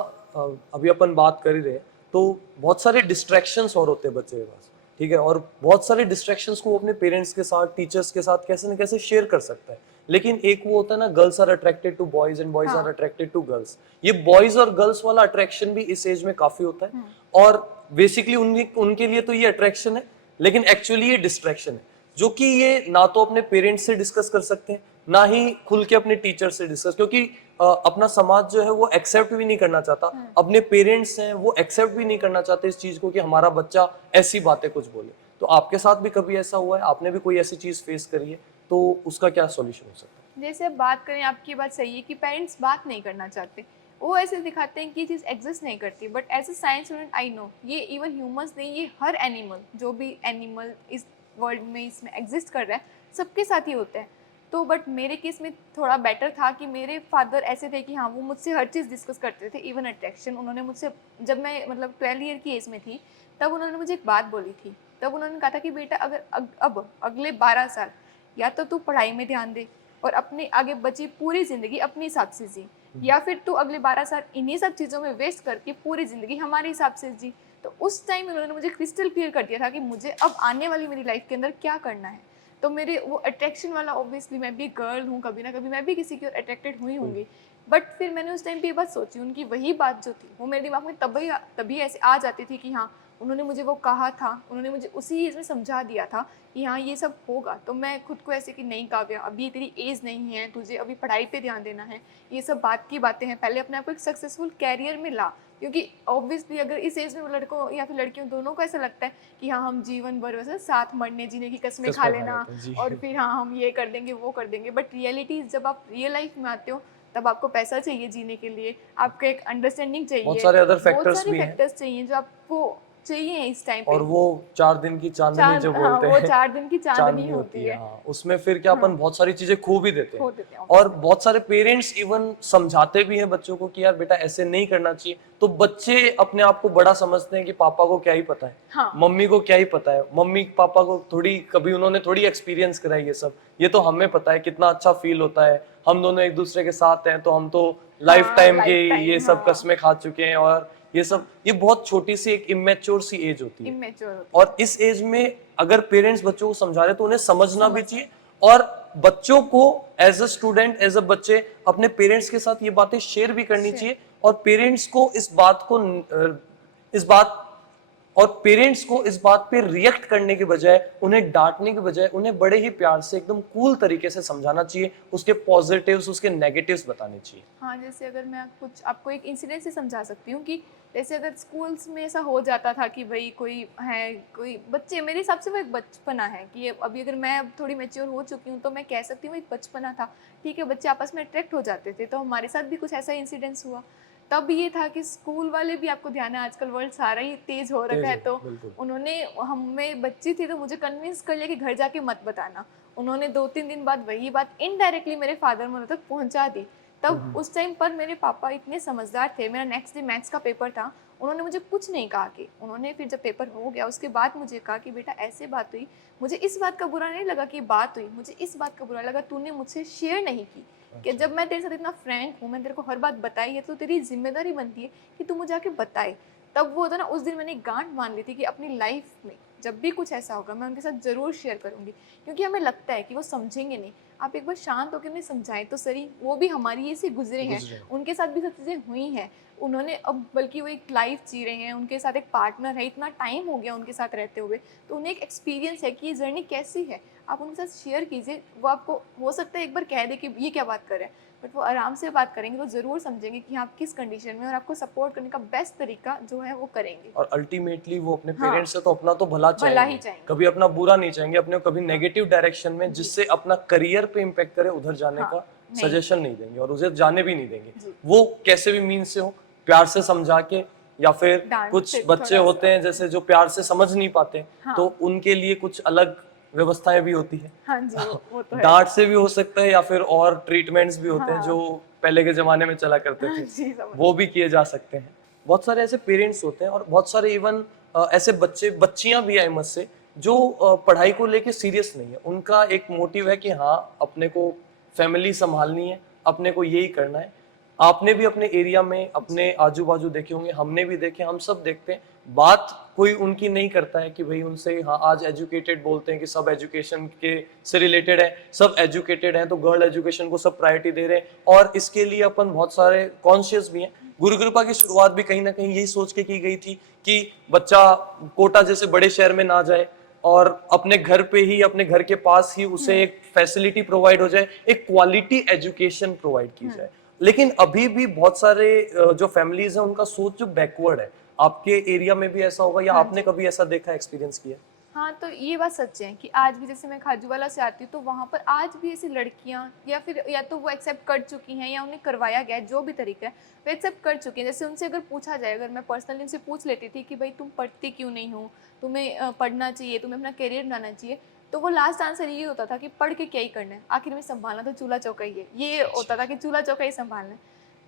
अभी अपन बात कर ही रहे हैं, तो बहुत सारे डिस्ट्रैक्शंस और होते हैं बच्चे के पास, ठीक है, और बहुत सारे डिस्ट्रैक्शंस को वो अपने पेरेंट्स के साथ, टीचर्स के साथ कैसे न कैसे शेयर कर सकता है। लेकिन एक वो होता है ना, girls are attracted to boys and boys are attracted to girls. ये बॉयज और गर्ल्स वाला अट्रैक्शन भी इस एज में काफी होता है, और बेसिकली उनके लिए तो ये अट्रैक्शन है, लेकिन एक्चुअली ये डिस्ट्रैक्शन है, जो कि ये ना तो अपने पेरेंट्स से डिस्कस कर सकते हैं, ना ही खुल के अपने टीचर से डिस्कस, क्योंकि अपना समाज जो है वो एक्सेप्ट भी नहीं करना चाहता, अपने पेरेंट्स हैं वो एक्सेप्ट भी नहीं करना चाहते इस चीज को कि हमारा बच्चा ऐसी बातें कुछ बोले। तो आपके साथ भी कभी ऐसा हुआ है, आपने भी कोई ऐसी चीज फेस करी है, तो उसका क्या सॉल्यूशन हो सकता है? जैसे अब बात करें, आपकी बात सही है कि पेरेंट्स बात नहीं करना चाहते, वो ऐसे दिखाते हैं कि ये चीज़ एग्जिस्ट नहीं करती, but as a science student I know ये इवन ह्यूमंस नहीं, ये हर एनिमल, जो भी एनिमल इस वर्ल्ड में इसमें एग्जिस्ट कर रहा है, सबके साथ ही होते हैं। तो बट मेरे केस में थोड़ा बेटर था कि मेरे फादर ऐसे थे कि हाँ, वो मुझसे हर चीज़ डिस्कस करते थे, इवन अट्रैक्शन। उन्होंने मुझसे, जब मैं मतलब 12 ईयर की एज में थी, तब उन्होंने मुझे एक बात बोली थी। तब उन्होंने कहा था कि बेटा, अगर अब अगले 12 साल या तो तू पढ़ाई में ध्यान दे और अपने आगे बची पूरी ज़िंदगी अपने हिसाब से जी, या फिर तू अगले 12 साल इन्हीं सब चीज़ों में वेस्ट करके पूरी ज़िंदगी हमारे हिसाब से जी। तो उस टाइम उन्होंने मुझे क्रिस्टल क्लियर कर दिया था कि मुझे अब आने वाली मेरी लाइफ के अंदर क्या करना है। तो मेरे वो अट्रैक्शन वाला, ऑब्वियसली मैं भी गर्ल हूँ, कभी ना कभी मैं भी किसी की ओर अट्रैक्टेड हुई होंगी। बट फिर मैंने उस टाइम पे ये बात सोची, उनकी वही बात जो थी वो मेरे दिमाग में तभी ऐसे आ जाती थी कि हाँ, उन्होंने मुझे वो कहा था, उन्होंने मुझे उसी एज में समझा दिया था कि हाँ ये सब होगा। तो मैं खुद को ऐसे कि नहीं काव्या, अभी तेरी एज नहीं है, तुझे अभी पढ़ाई पे ध्यान देना है, ये सब बात की बातें हैं, पहले अपने आप को एक सक्सेसफुल कैरियर में ला। क्योंकि ऑब्वियसली अगर इस एज में वो लड़कों या फिर लड़कियों दोनों को ऐसा लगता है कि हाँ हम जीवन भर वैसे साथ मरने जीने की कस्में खा लेना लेते हैं, जी। और फिर हाँ हम ये कर देंगे वो कर देंगे, बट रियलिटी जब आप रियल लाइफ में आते हो तब आपको पैसा चाहिए जीने के लिए, आपको एक अंडरस्टैंडिंग चाहिए, बहुत सारे other factors बहुत सारे भी हैं। फैक्टर्स चाहिए जो आपको चाहिए इस टाइम पे। और वो 4 दिन की चांदनी जो हाँ, बोलते वो हैं, 4 दिन की चांदनी होती है। हाँ, उसमें फिर क्या अपन बहुत सारी चीजें खो भी देते खो हैं। देते हैं, और बहुत सारे पेरेंट्स इवन समझाते भी हैं बच्चों को कि यार बेटा ऐसे नहीं करना चाहिए, तो बच्चे अपने आप को बड़ा समझते हैं कि पापा को क्या ही पता है, हाँ। मम्मी को क्या ही पता है, मम्मी पापा को थोड़ी कभी उन्होंने थोड़ी एक्सपीरियंस करा है ये सब, ये तो हमें पता है कितना अच्छा फील होता है, हम दोनों एक दूसरे के साथ हैं तो हम तो लाइफ टाइम के lifetime, ये सब हाँ। कस्में खा चुके हैं। और ये सब, ये बहुत छोटी सी एक इमेच्योर सी एज होती है। इमेच्योर होती और इस एज में अगर पेरेंट्स बच्चों को समझा रहे तो उन्हें समझना भी चाहिए, और बच्चों को as a student, as a बच्चे अपने पेरेंट्स के साथ ये बातें शेयर भी करनी चाहिए। और पेरेंट्स को इस बात पे रिएक्ट करने के बजाय, उन्हें डांटने के बजाय, उन्हें बड़े ही प्यार से एकदम कूल तरीके से समझाना चाहिए, उसके पॉजिटिव्स उसके नेगेटिव्स बताने चाहिए। हाँ, जैसे अगर मैं कुछ आपको एक इंसिडेंट से समझा सकती हूँ कि जैसे अगर स्कूल्स में ऐसा हो जाता था कि भाई कोई बच्चे, मेरे हिसाब से वो एक बचपना है कि अभी अगर मैं अब थोड़ी मैच्योर हो चुकी हूँ तो मैं कह सकती हूँ एक बचपना था, ठीक है, बच्चे आपस में अट्रैक्ट हो जाते थे, तो हमारे साथ भी कुछ ऐसा इंसिडेंस हुआ। तब ये था कि स्कूल वाले भी, आपको ध्यान है आजकल वर्ल्ड सारा ही तेज हो रखा है, तो बिल्कुल। उन्होंने, मैं बच्ची थी तो मुझे कन्विंस कर लिया कि घर जाके मत बताना। उन्होंने 2-3 दिन बाद वही बात इनडायरेक्टली मेरे फादर मोहर तक पहुंचा दी। तब उस टाइम पर मेरे पापा इतने समझदार थे, मेरा नेक्स्ट डे मैथ्स का पेपर था, उन्होंने मुझे कुछ नहीं कहा कि, उन्होंने फिर जब पेपर हो गया उसके बाद मुझे कहा कि बेटा ऐसे बात हुई, मुझे इस बात का बुरा नहीं लगा कि बात हुई, मुझे इस बात का बुरा लगा तूने मुझसे शेयर नहीं की, कि जब मैं तेरे साथ इतना फ्रैंक हूँ, मैं तेरे को हर बात बताई है, तो तेरी जिम्मेदारी बनती है कि तू मुझे आके बताए। तब वो होता ना, उस दिन मैंने एक गांठ मान ली थी कि अपनी लाइफ में जब भी कुछ ऐसा होगा मैं उनके साथ ज़रूर शेयर करूँगी, क्योंकि हमें लगता है कि वो समझेंगे नहीं। आप एक बार शांत होकर उन्हें समझाएं तो सही, वो भी हमारी से गुजरे हैं, उनके साथ भी सब चीज़ें हुई हैं, उन्होंने अब बल्कि वो एक लाइफ जी रहे हैं, उनके साथ एक पार्टनर है, इतना टाइम हो गया उनके साथ रहते हुए, तो उन्हें एक एक्सपीरियंस है कि ये जर्नी कैसी है। आप उनके साथ शेयर कीजिए, वो आपको हो सकता है एक बार कह दे कि ये क्या बात कर रहे हैं, बट वो आराम से बात करेंगे तो ज़रूर समझेंगे कि आप किस कंडीशन में, और आपको सपोर्ट करने का बेस्ट तरीका जो है वो करेंगे। और अल्टीमेटली वो अपने हाँ, पेरेंट्स से तो अपना तो भला ही चाहेंगे, चाहेंगे। कभी अपना बुरा नहीं चाहेंगे, अपने को कभी नेगेटिव डायरेक्शन में जिससे अपना करियर पे इम्पैक्ट करे उधर जाने हाँ, का नहीं। सजेशन नहीं देंगे, और उसे जाने भी नहीं देंगे। जी। वो कैसे भी मीन से हो, प्यार से समझा के, या फिर डांट कुछ से बच्चे थोड़ा होते सा। हैं जैसे जो प्यार से समझ नहीं पाते, हाँ। तो उनके लिए कुछ अलग व्यवस्थाएं भी होती है। हाँ जी, वो तो है। डांट से भी हो सकता है, या फिर और ट्रीटमेंट्स भी होते हैं हाँ। जो पहले के जमाने में चला करते थे, जी, समझ। वो भी किए जा सकते हैं। बहुत सारे ऐसे पेरेंट्स होते हैं, और बहुत सारे इवन ऐसे बच्चियां भी आई मत से, जो पढ़ाई को लेके सीरियस नहीं है, उनका एक मोटिव है कि हाँ अपने को फैमिली संभालनी है, अपने को यही करना है। आपने भी अपने एरिया में अपने आजू बाजू देखे होंगे, हमने भी देखे, हम सब देखते हैं। बात कोई उनकी नहीं करता है कि भाई उनसे, हाँ आज एजुकेटेड बोलते हैं कि सब एजुकेशन के से रिलेटेड है, सब एजुकेटेड हैं तो गर्ल एजुकेशन को सब प्रायोरिटी दे रहे हैं, और इसके लिए अपन बहुत सारे कॉन्शियस भी हैं। गुरु कृपा की शुरुआत भी कहीं ना कहीं यही सोच के की गई थी कि बच्चा कोटा जैसे बड़े शहर में ना जाए, और अपने घर पे ही, अपने घर के पास ही उसे एक फैसिलिटी प्रोवाइड हो जाए, एक क्वालिटी एजुकेशन प्रोवाइड की जाए। लेकिन अभी भी बहुत सारे जो फैमिलीज हैं उनका सोच जो बैकवर्ड है। आपके एरिया में भी ऐसा होगा, या आपने कभी ऐसा देखा, एक्सपीरियंस किया? हाँ, तो ये बात सच है कि आज भी, जैसे मैं खाजूवाला से आती हूँ तो वहाँ पर आज भी ऐसी लड़कियाँ, या फिर या तो वो एक्सेप्ट कर चुकी हैं या उन्हें करवाया गया है, जो भी तरीका है वो एक्सेप्ट कर चुकी हैं। जैसे उनसे अगर पूछा जाए, अगर मैं पर्सनली उनसे पूछ लेती थी कि भाई तुम पढ़ती क्यों नहीं हो, तुम्हें पढ़ना चाहिए, तुम्हें अपना करियर बनाना चाहिए, तो वो लास्ट आंसर ये होता था कि पढ़ के क्या ही करना है, आखिर में संभालना तो चूल्हा चौका ही है, ये होता था कि चूल्हा चौका ही संभालना है।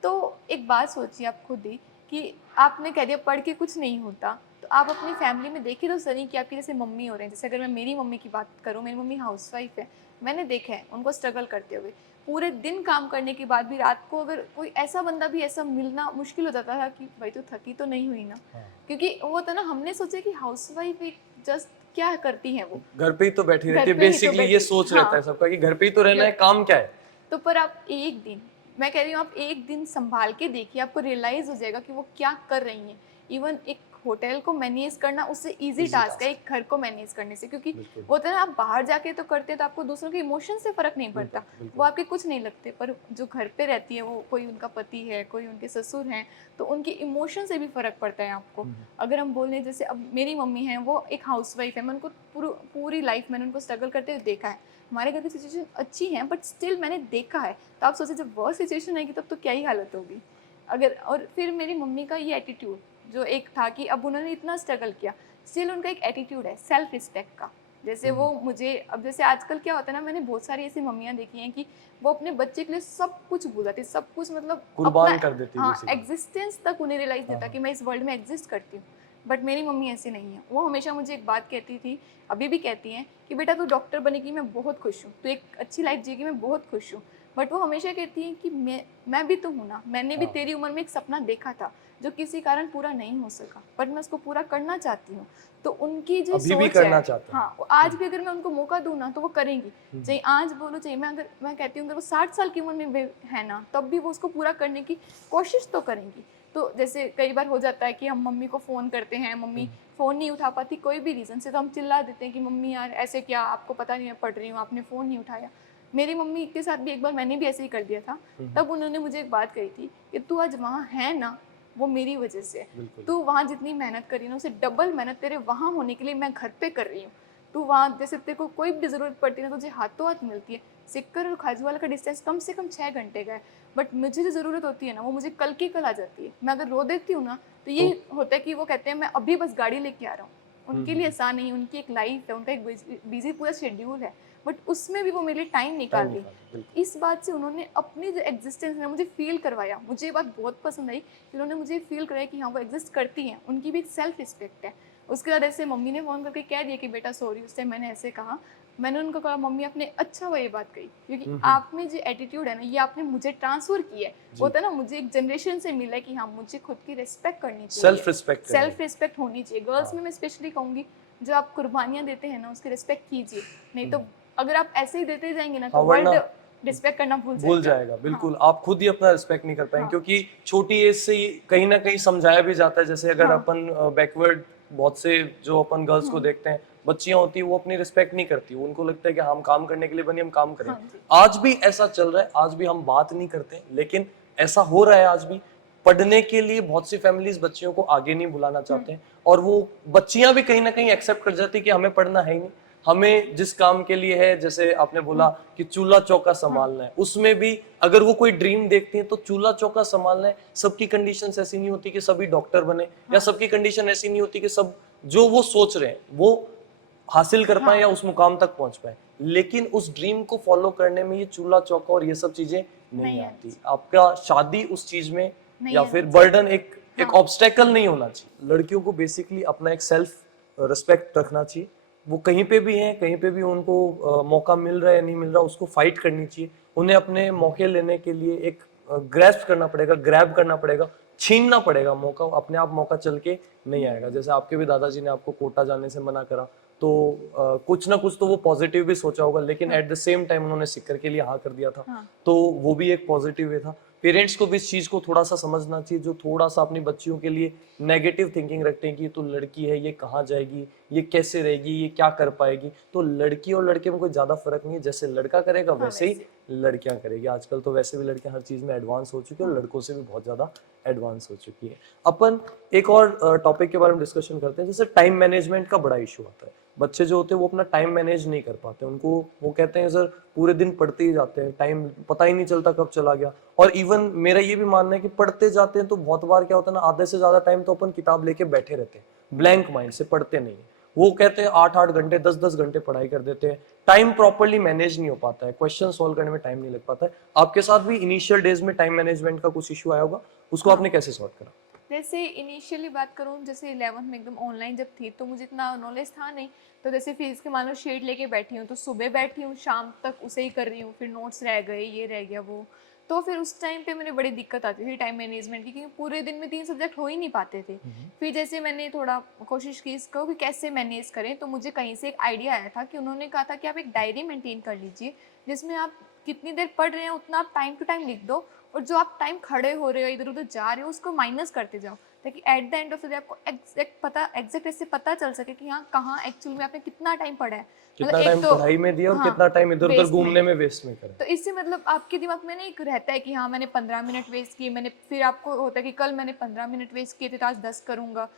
तो एक बात सोचिए आप खुद ही कि आपने कह दिया पढ़ के कुछ नहीं होता, तो आप अपनी फैमिली में देखिए तो सही कि आपकी जैसे मम्मी हो रहे हैं, जैसे अगर मैं मेरी मम्मी की बात करूँ, मेरी मम्मी हाउसवाइफ है, मैंने देखा है उनको स्ट्रगल करते हुए, पूरे दिन काम करने के बाद भी रात को अगर कोई ऐसा बंदा भी ऐसा मिलना मुश्किल हो जाता था कि भाई तू थकी तो नहीं हुई ना, क्योंकि वो था ना, हमने सोचा कि हाउसवाइफ एक जस्ट क्या करती है वो, घर पे ही तो बैठी रहती है, घर पे ही तो बेसिकली ये बैठी- सोच हाँ। रहता है सबका कि घर पे ही तो रहना है, काम क्या है। तो पर आप एक दिन, मैं कह रही हूँ आप एक दिन संभाल के देखिए, आपको रियलाइज हो जाएगा कि वो क्या कर रही हैं। इवन एक होटल को मैनेज करना उससे इजी Easy टास्क task है एक घर को मैनेज करने से, क्योंकि बिल्कुल। वो होता है ना, आप बाहर जाके तो करते हैं तो आपको दूसरों के इमोशन से फर्क नहीं पड़ता, बिल्कुल। वो आपके कुछ नहीं लगते, पर जो घर पे रहती है वो कोई उनका पति है, कोई उनके ससुर हैं, तो उनके इमोशन से भी फर्क पड़ता है आपको। अगर हम बोलें जैसे अब मेरी मम्मी है, वो एक हाउसवाइफ है, मैं उनको पूरी लाइफ मैंने उनको स्ट्रगल करते हुए देखा है। हमारे घर की सिचुएशन अच्छी है बट स्टिल मैंने देखा है, तो आप सोचिए जब वो सिचुएशन आएगी तब तो क्या ही हालत होगी। अगर और फिर मेरी मम्मी का ये एटीट्यूड जो एक था कि अब उन्होंने इतना स्ट्रगल किया, स्टिल उनका एक एटीट्यूड है सेल्फ रिस्पेक्ट का। जैसे वो मुझे, अब जैसे आजकल क्या होता है ना, मैंने बहुत सारी ऐसी मम्मियाँ देखी हैं कि वो अपने बच्चे के लिए सब कुछ भूल जाती, सब कुछ मतलब कुर्बान कर देती हाँ basically। एग्जिस्टेंस तक उन्हें रियलाइज देता कि मैं इस वर्ल्ड में एग्जिस्ट करती हूँ। बट मेरी मम्मी ऐसी नहीं है, वो हमेशा मुझे एक बात कहती थी, अभी भी कहती हैं कि बेटा तू डॉक्टर बनेगी मैं बहुत खुश हूँ, तू एक अच्छी लाइफ जिएगी मैं बहुत खुश हूँ। बट वो हमेशा कहती हैं कि मैं भी तो हूँ ना, मैंने भी तेरी उम्र में एक सपना देखा था जो किसी कारण पूरा नहीं हो सका, बट मैं उसको पूरा करना चाहती हूँ। तो उनकी जो अभी भी सोच करना है, चाहते हैं। हाँ वो आज भी अगर मैं उनको मौका दूँ ना तो वो करेंगी, चाहे आज बोलो चाहे मैं, अगर मैं कहती हूँ अगर वो 60 साल की उम्र में है ना, तब भी वो उसको पूरा करने की कोशिश तो करेंगी। तो जैसे कई बार हो जाता है कि हम मम्मी को फ़ोन करते हैं, मम्मी फ़ोन नहीं उठा पाती कोई भी रीज़न से, तो हम चिल्ला देते हैं कि मम्मी यार ऐसे क्या, आपको पता नहीं मैं पढ़ रही हूँ, आपने फ़ोन नहीं उठाया। मेरी मम्मी के साथ भी एक बार मैंने भी ऐसे ही कर दिया था, तब उन्होंने मुझे एक बात कही थी कि तू आज वहाँ है ना, वो मेरी वजह से है। तू वहाँ जितनी मेहनत करी ना, उससे डबल मेहनत तेरे वहाँ होने के लिए मैं घर पे कर रही हूँ। तू वहाँ जैसे तेरे को कोई भी ज़रूरत पड़ती है ना, तुझे हाथों हाथ मिलती है। सिक्कर और खाजूवाला का डिस्टेंस कम से कम 6 घंटे का है, बट मुझे जो ज़रूरत होती है ना वो मुझे कल की कल आ जाती है। मैं अगर रो देती हूँ ना तो ये होता है कि वो कहते हैं मैं अभी बस गाड़ी लेके आ रहा हूँ। उनके लिए आसान नहीं, उनकी एक लाइफ है, उनका एक बिजी पूरा शेड्यूल है, बट उसमें भी वो मेरे लिए टाइम निकाल रही। इस बात से उन्होंने अपनी जो एग्जिस्टेंस है मुझे फील करवाया। मुझे ये बात बहुत पसंद आई कि उन्होंने मुझे फील कराया कि हाँ वो एग्जिस्ट करती हैं, उनकी भी एक सेल्फ रिस्पेक्ट है। उसके बाद ऐसे मम्मी ने फ़ोन करके कह दिया कि बेटा सॉरी, उस टाइम मैंने ऐसे कहा। मैंने उनको कहा मम्मी आपने अच्छा हुआ ये बात कही, क्योंकि आप में जो एटीट्यूड है ना ये आपने मुझे ट्रांसफर किया है। होता है ना, मुझे एक जनरेशन से मिला है कि हाँ मुझे खुद की रिस्पेक्ट करनी चाहिए, सेल्फ रिस्पेक्ट होनी चाहिए। गर्ल्स में मैं स्पेशली कहूँगी जो आप कुर्बानियाँ देते हैं ना उसकी रिस्पेक्ट कीजिए, नहीं तो अगर आप ऐसे ही देते जाएंगे ना तो वर्ल्ड रिस्पेक्ट करना भूल जाएगा। बिल्कुल आप खुद ही अपना रिस्पेक्ट नहीं कर पाएंगे, क्योंकि छोटी एज से ही कहीं ना कहीं समझाया भी जाता है। जैसे अगर अपन बैकवर्ड बहुत से जो अपन गर्ल्स को देखते हैं, बच्चियां होती है वो अपनी रिस्पेक्ट नहीं करती, उनको लगता है कि हम काम करने के लिए बनी, हम काम करें। आज भी ऐसा चल रहा है, आज भी हम बात नहीं करते, लेकिन ऐसा हो रहा है आज भी। पढ़ने के लिए बहुत सी फैमिलीज बच्चियों को आगे नहीं बुलाना चाहते हैं, और वो बच्चियां भी कहीं ना कहीं एक्सेप्ट कर जाती है कि हमें पढ़ना है ही नहीं, हमें जिस काम के लिए है, जैसे आपने बोला कि चूल्हा चौका संभालना है, उसमें भी अगर वो कोई ड्रीम देखती है तो चूल्हा चौका संभालना है। सबकी कंडीशन ऐसी नहीं होती कि सभी डॉक्टर बने, या सबकी कंडीशन ऐसी नहीं होती कि सब जो वो सोच रहे हैं वो हासिल कर पाए या उस मुकाम तक पहुंच पाए। लेकिन उस ड्रीम को फॉलो करने में ये चूल्हा चौका और ये सब चीजें नहीं आती। आपका शादी उस चीज में या फिर बर्डन एक ऑब्स्टेकल नहीं होना चाहिए। लड़कियों को बेसिकली अपना एक सेल्फ रिस्पेक्ट रखना चाहिए। वो कहीं पे भी हैं, कहीं पे भी उनको मौका मिल रहा है या नहीं मिल रहा, उसको फाइट करनी चाहिए। उन्हें अपने मौके लेने के लिए एक ग्रैस्प करना पड़ेगा, ग्रैब करना पड़ेगा, छीनना पड़ेगा मौका। अपने आप मौका चल के नहीं आएगा। जैसे आपके भी दादाजी ने आपको कोटा जाने से मना करा, तो कुछ ना कुछ तो वो पॉजिटिव भी सोचा होगा, लेकिन एट द सेम टाइम उन्होंने सिक्कर के लिए हाँ कर दिया था। तो वो भी एक पॉजिटिव वे था। पेरेंट्स को भी इस चीज को थोड़ा सा समझना चाहिए, जो थोड़ा सा अपनी बच्चियों के लिए नेगेटिव थिंकिंग रखते हैं कि ये तो लड़की है, ये कहाँ जाएगी, ये कैसे रहेगी, ये क्या कर पाएगी। तो लड़की और लड़के में कोई ज्यादा फर्क नहीं है, जैसे लड़का करेगा वैसे ही लड़कियां करेगी। आजकल तो वैसे भी लड़कियां हर चीज में एडवांस हो चुकी है, और लड़कों से भी बहुत ज्यादा एडवांस हो चुकी है। अपन एक और टॉपिक के बारे में डिस्कशन करते हैं, जैसे टाइम मैनेजमेंट का बड़ा इशू आता है। बच्चे जो होते हैं वो अपना टाइम मैनेज नहीं कर पाते, उनको वो कहते हैं सर पूरे दिन पढ़ते ही जाते हैं, टाइम पता ही नहीं चलता कब चला गया। और इवन मेरा ये भी मानना है कि पढ़ते जाते हैं तो बहुत बार क्या होता है ना, आधे से ज्यादा टाइम तो अपन किताब लेके बैठे रहते हैं, ब्लैंक माइंड से पढ़ते नहीं है। वो कहते हैं 8-8 घंटे 10-10 घंटे पढ़ाई कर देते हैं, टाइम प्रॉपर्ली मैनेज नहीं हो पाता है, क्वेश्चन सॉल्व करने में टाइम नहीं लग पाता है। आपके साथ भी इनिशियल डेज में टाइम मैनेजमेंट का कुछ इशू आया होगा, उसको आपने कैसे सॉल्व करा? जैसे इनिशियली बात करूँ, जैसे 11th में एकदम ऑनलाइन जब थी तो मुझे इतना नॉलेज था नहीं। तो जैसे फिजिक्स के मान लो शीट लेके बैठी हूँ तो सुबह बैठी हूँ शाम तक उसे ही कर रही हूँ, फिर नोट्स रह गए, ये रह गया वो। तो फिर उस टाइम पे मुझे बड़ी दिक्कत आती थी टाइम मैनेजमेंट की, क्योंकि पूरे दिन में 3 सब्जेक्ट हो ही नहीं पाते थे। फिर जैसे मैंने थोड़ा कोशिश की इसको कि कैसे मैनेज करें, तो मुझे कहीं से एक आइडिया आया था कि उन्होंने कहा था कि आप एक डायरी मेंटेन कर लीजिए जिसमें आप कितनी देर पढ़ रहे हैं उतना आप टाइम टू टाइम लिख दो, और जो आप टाइम खड़े हो रहे हो इधर उधर जा रहे हो उसको माइनस करते जाओ, ताकि at the end of the day आपको एग्जैक्ट ऐसे पता चल सके कि हाँ कहाँ एक्चुअल में आपने कितना टाइम पढ़ा है। कितना एक टाइम तो पढ़ाई में दिया और हाँ, कितना टाइम इधर उधर waste में। घूमने में वेस्ट में करा। तो इससे मतलब आपके दिमाग में ना एक रहता है कि हाँ मैंने 15 मिनट वेस्ट किए, मैंने फिर आपको होता है कि कल मैंने 15 मिनट वेस्ट किए थे तो आज 10 करूंगा।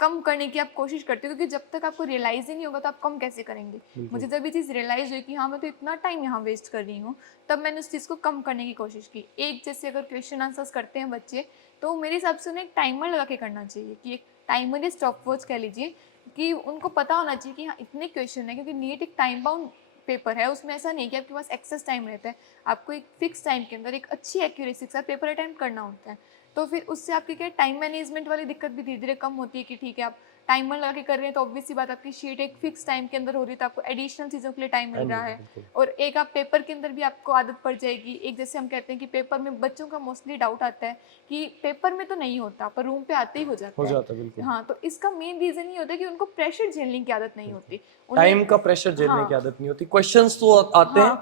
कम करने की आप कोशिश करते हो, क्योंकि जब तक आपको रियलाइज ही नहीं होगा तो आप कम कैसे करेंगे। मुझे जब ये चीज़ रियलाइज हुई कि हाँ मैं तो इतना टाइम यहाँ वेस्ट कर रही हूँ, तब मैंने उस चीज़ को कम करने की कोशिश की। एक जैसे अगर क्वेश्चन आंसर्स करते हैं बच्चे, तो मेरे हिसाब से उन्हें एक टाइमर लगा के करना चाहिए, कि एक टाइमर या स्टॉप वॉच कह लीजिए, कि उनको पता होना चाहिए कि हाँ इतने क्वेश्चन है, क्योंकि नीट एक टाइम बाउंड पेपर है, उसमें ऐसा नहीं कि आपके पास एक्सेस टाइम रहता है। आपको एक फिक्स टाइम के अंदर एक अच्छी एक्यूरेसी के साथ पेपर अटेम्प्ट करना होता है। तो फिर उससे आपकी क्या टाइम मैनेजमेंट वाली दिक्कत भी धीरे धीरे कम होती है, कि ठीक है आप टाइमर लगा के कर रहे हैं तो ऑब्वियस सी बात आपकी शीट एक फिक्स टाइम के अंदर हो रही है, तो आपको एडिशनल चीज़ों के लिए टाइम मिल रहा है। और एक आप पेपर के अंदर भी आपको आदत पड़ जाएगी। एक जैसे हम कहते हैं कि पेपर में बच्चों का मोस्टली डाउट आता है कि पेपर में तो नहीं होता पर रूम पे आते ही हो जाता है। बिल्कुल। हाँ, तो इसका मेन रीजन ये होता है कि उनको प्रेशर झेलने की आदत नहीं होती। टाइम का प्रेशर झेलने की आदत नहीं होती। क्वेश्चंस तो आते हैं,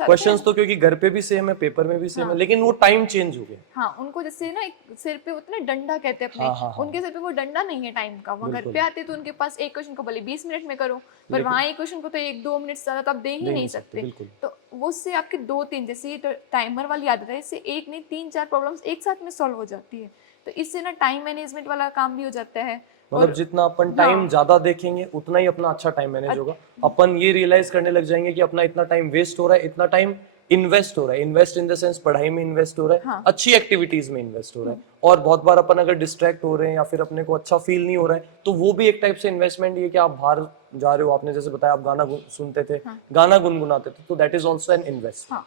क्वेश्चंस तो क्योंकि घर पे भी सेम है, पेपर में भी सेम है, लेकिन वो टाइम चेंज हो गया। हाँ, उनको जैसे ना एक सिर पे होता है ना डंडा कहते हैं अपने, उनके सिर पे वो डंडा नहीं है टाइम का। वो घर पे आते तो उनके पास एक क्वेश्चन को भले 20 मिनट में करो, पर वहाँ एक क्वेश्चन को तो 1-2 मिनट से ज्यादा तो आप दे ही नहीं सकते। तो वो उससे आपके 2-3 जैसे ये टाइमर वाली आदत है, इससे एक नहीं 3-4 प्रॉब्लम्स एक साथ में सॉल्व हो जाती है। तो इससे ना टाइम मैनेजमेंट वाला काम भी हो जाता है। मतलब जितना अपन टाइम ज्यादा देखेंगे उतना ही अपना अच्छा टाइम मैनेज होगा। अपन ये रियलाइज करने लग जाएंगे कि अपना इतना टाइम वेस्ट हो रहा है, इतना टाइम इन्वेस्ट हो रहा है। इन्वेस्ट इन द सेंस पढ़ाई में इन्वेस्ट हो रहा है, अच्छी एक्टिविटीज में इन्वेस्ट हो रहा है। और बहुत बार अपन अगर डिस्ट्रैक्ट हो रहे हैं या फिर अपने को अच्छा फील नहीं हो रहा है, तो वो भी एक टाइप से इन्वेस्टमेंट ही है कि आप बाहर जा रहे हो, आपने जैसे बताया आप गाना सुनते थे, गाना गुनगुनाते थे, तो that is also an investment.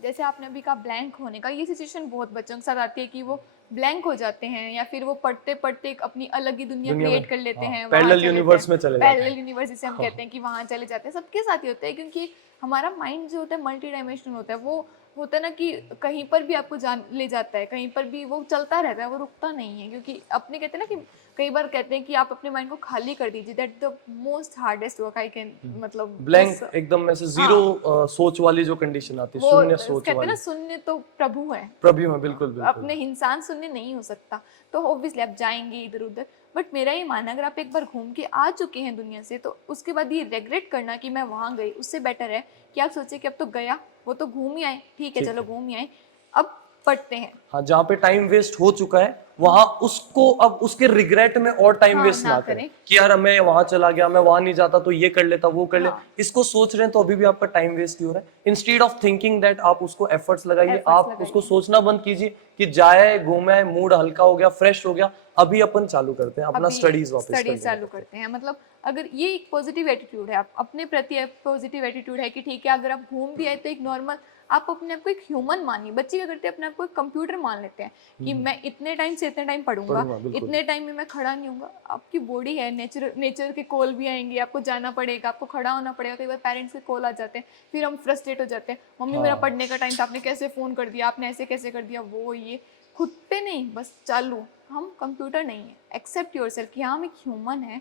जैसे आपने अभी कहा ब्लैंक होने का, ये सिचुएशन बहुत बच्चों के साथ आती है कि वो ब्लैंक हो जाते हैं, या फिर वो पढ़ते पढ़ते अपनी अलग ही दुनिया क्रिएट कर लेते हैं, पैरेलल यूनिवर्स में चले जाते हैं। पैरेलल यूनिवर्स जिसे हम कहते हैं कि वहाँ चले जाते हैं। सबके साथ ही होता है, क्योंकि हमारा माइंड जो होता है मल्टी डायमेंशनल होता है। वो होता है ना कि कहीं पर भी आपको जान ले जाता है, कहीं पर भी वो चलता रहता है, वो रुकता नहीं है। क्योंकि अपने कहते हैं ना कि कई बार कहते हैं कि आप अपने माइंड को खाली कर दीजिए, that the most hardest work I can, मतलब ब्लैंक एकदम में से जीरो सोच वाली जो कंडीशन आती है, शून्य सोच कहते हैं वाली। ना शून्य तो प्रभु है, प्रभु है, बिल्कुल बिल्कुल। अपने इंसान शून्य नहीं हो सकता। तो ऑब्वियसली आप जाएंगे इधर उधर, बट मेरा ये मानना अगर आप एक बार घूम के आ चुके हैं दुनिया से, तो उसके बाद ये रेग्रेट करना कि मैं वहाँ गई, उससे बेटर है कि आप सोचे कि अब तो गया, वो तो घूम ही आए, ठीक है चलो घूम ही आए, अब पढ़ते हैं। हाँ, जहाँ पे टाइम वेस्ट हो चुका है वहां उसको अब उसके रिग्रेट में और टाइम वेस्ट ना करें कि यार मैं वहां चला गया, मैं वहां नहीं जाता तो ये कर लेता, वो कर ले। इसको सोच रहे हैं तो अभी भी आपका टाइम वेस्ट ही हो रहा है। इंस्टेड ऑफ थिंकिंग दैट आप उसको एफर्ट्स लगाइए, आप उसको सोचना बंद कीजिए कि जाए घूमे, मूड हल्का हो गया, फ्रेश हो गया, अभी अपन चालू करते हैं अपना स्टडीज वापस चालू करते हैं। मतलब अगर ये एक पॉजिटिव एटीट्यूड है, आप अपने प्रति पॉजिटिव एटीट्यूड है कि ठीक है अगर आप घूम भी आए तो एक नॉर्मल, आप अपने आप को एक ह्यूमन मानिए। बच्चे क्या करते हैं, अपने आप को एक कंप्यूटर मान लेते हैं कि मैं इतने टाइम से इतने टाइम पढ़ूंगा, इतने टाइम में मैं खड़ा नहीं होऊंगा। आपकी बॉडी है, नेचर के कॉल भी आएंगे, आपको जाना पड़ेगा, आपको खड़ा होना पड़ेगा। कई बार पेरेंट्स के कॉल आ जाते हैं, फिर हम फ्रस्ट्रेट हो जाते हैं, मम्मी मेरा पढ़ने का टाइम था, आपने कैसे फ़ोन कर दिया, आपने ऐसे कैसे कर दिया, वो ये खुद पे नहीं, बस चालू। हम कंप्यूटर नहीं है। एक्सेप्ट योरसेल्फ कि हाँ हम एक ह्यूमन है।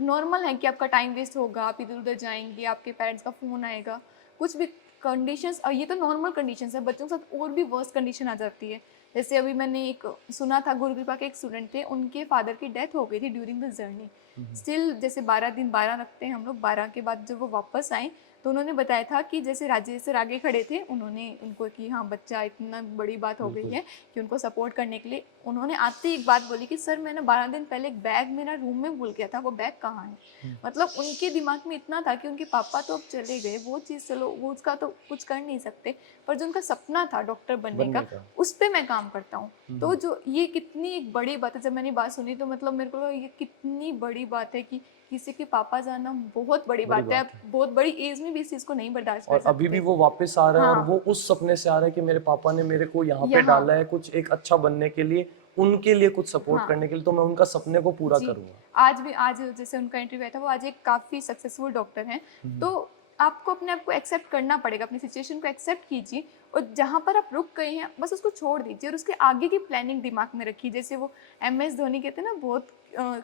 नॉर्मल है कि आपका टाइम वेस्ट होगा, आप इधर उधर जाएंगे, आपके पेरेंट्स का फ़ोन आएगा, कुछ भी कंडीशंस, और ये तो नॉर्मल कंडीशंस है। बच्चों के साथ और भी वर्स्ट कंडीशन आ जाती है। जैसे अभी मैंने एक सुना था, गुरु कृपा के एक स्टूडेंट थे, उनके फादर की डेथ हो गई थी ड्यूरिंग द जर्नी। स्टिल जैसे 12 दिन 12 रखते हैं हम लोग, 12 के बाद जब वो वापस आए तो उन्होंने बताया था कि जैसे राजेश सर आगे खड़े थे, उन्होंने उनको कि हाँ बच्चा इतना बड़ी बात हो गई है कि उनको सपोर्ट करने के लिए उन्होंने आते ही एक बात बोली कि सर मैंने 12 दिन पहले एक बैग मेरा रूम में भूल गया था, वो बैग कहाँ है। मतलब उनके दिमाग में इतना था कि उनके पापा तो अब चले गए, वो चीज़ चलो वो उसका तो कुछ कर नहीं सकते, पर जो उनका सपना था डॉक्टर बनने का, उस पर मैं काम करता हूँ। तो जो ये कितनी एक बड़ी बात है, जब मैंने बात सुनी तो मतलब मेरे को ये कितनी बड़ी बात है कि किसी के पापा जाना बहुत बड़ी बात है। बहुत बड़ी एज में भी इस चीज को नहीं बर्दाश्त कर सकते। और अभी भी वो वापस आ रहा है और वो उस सपने से आ रहा है कि मेरे पापा ने मेरे को यहाँ पे डाला है कुछ एक अच्छा बनने के लिए, उनके लिए कुछ सपोर्ट करने के लिए, तो मैं उनका सपने को पूरा करूंगा। आज जैसे उनका इंटरव्यू था, वो आज एक काफ़ी सक्सेसफुल डॉक्टर हैं। तो आपको अपने आप को एक्सेप्ट करना पड़ेगा, अपनी सिचुएशन को एक्सेप्ट कीजिए और जहाँ पर आप रुक गए हैं बस उसको छोड़ दीजिए और उसके आगे की प्लानिंग दिमाग में रखिए। जैसे वो MS धोनी कहते हैं ना, बहुत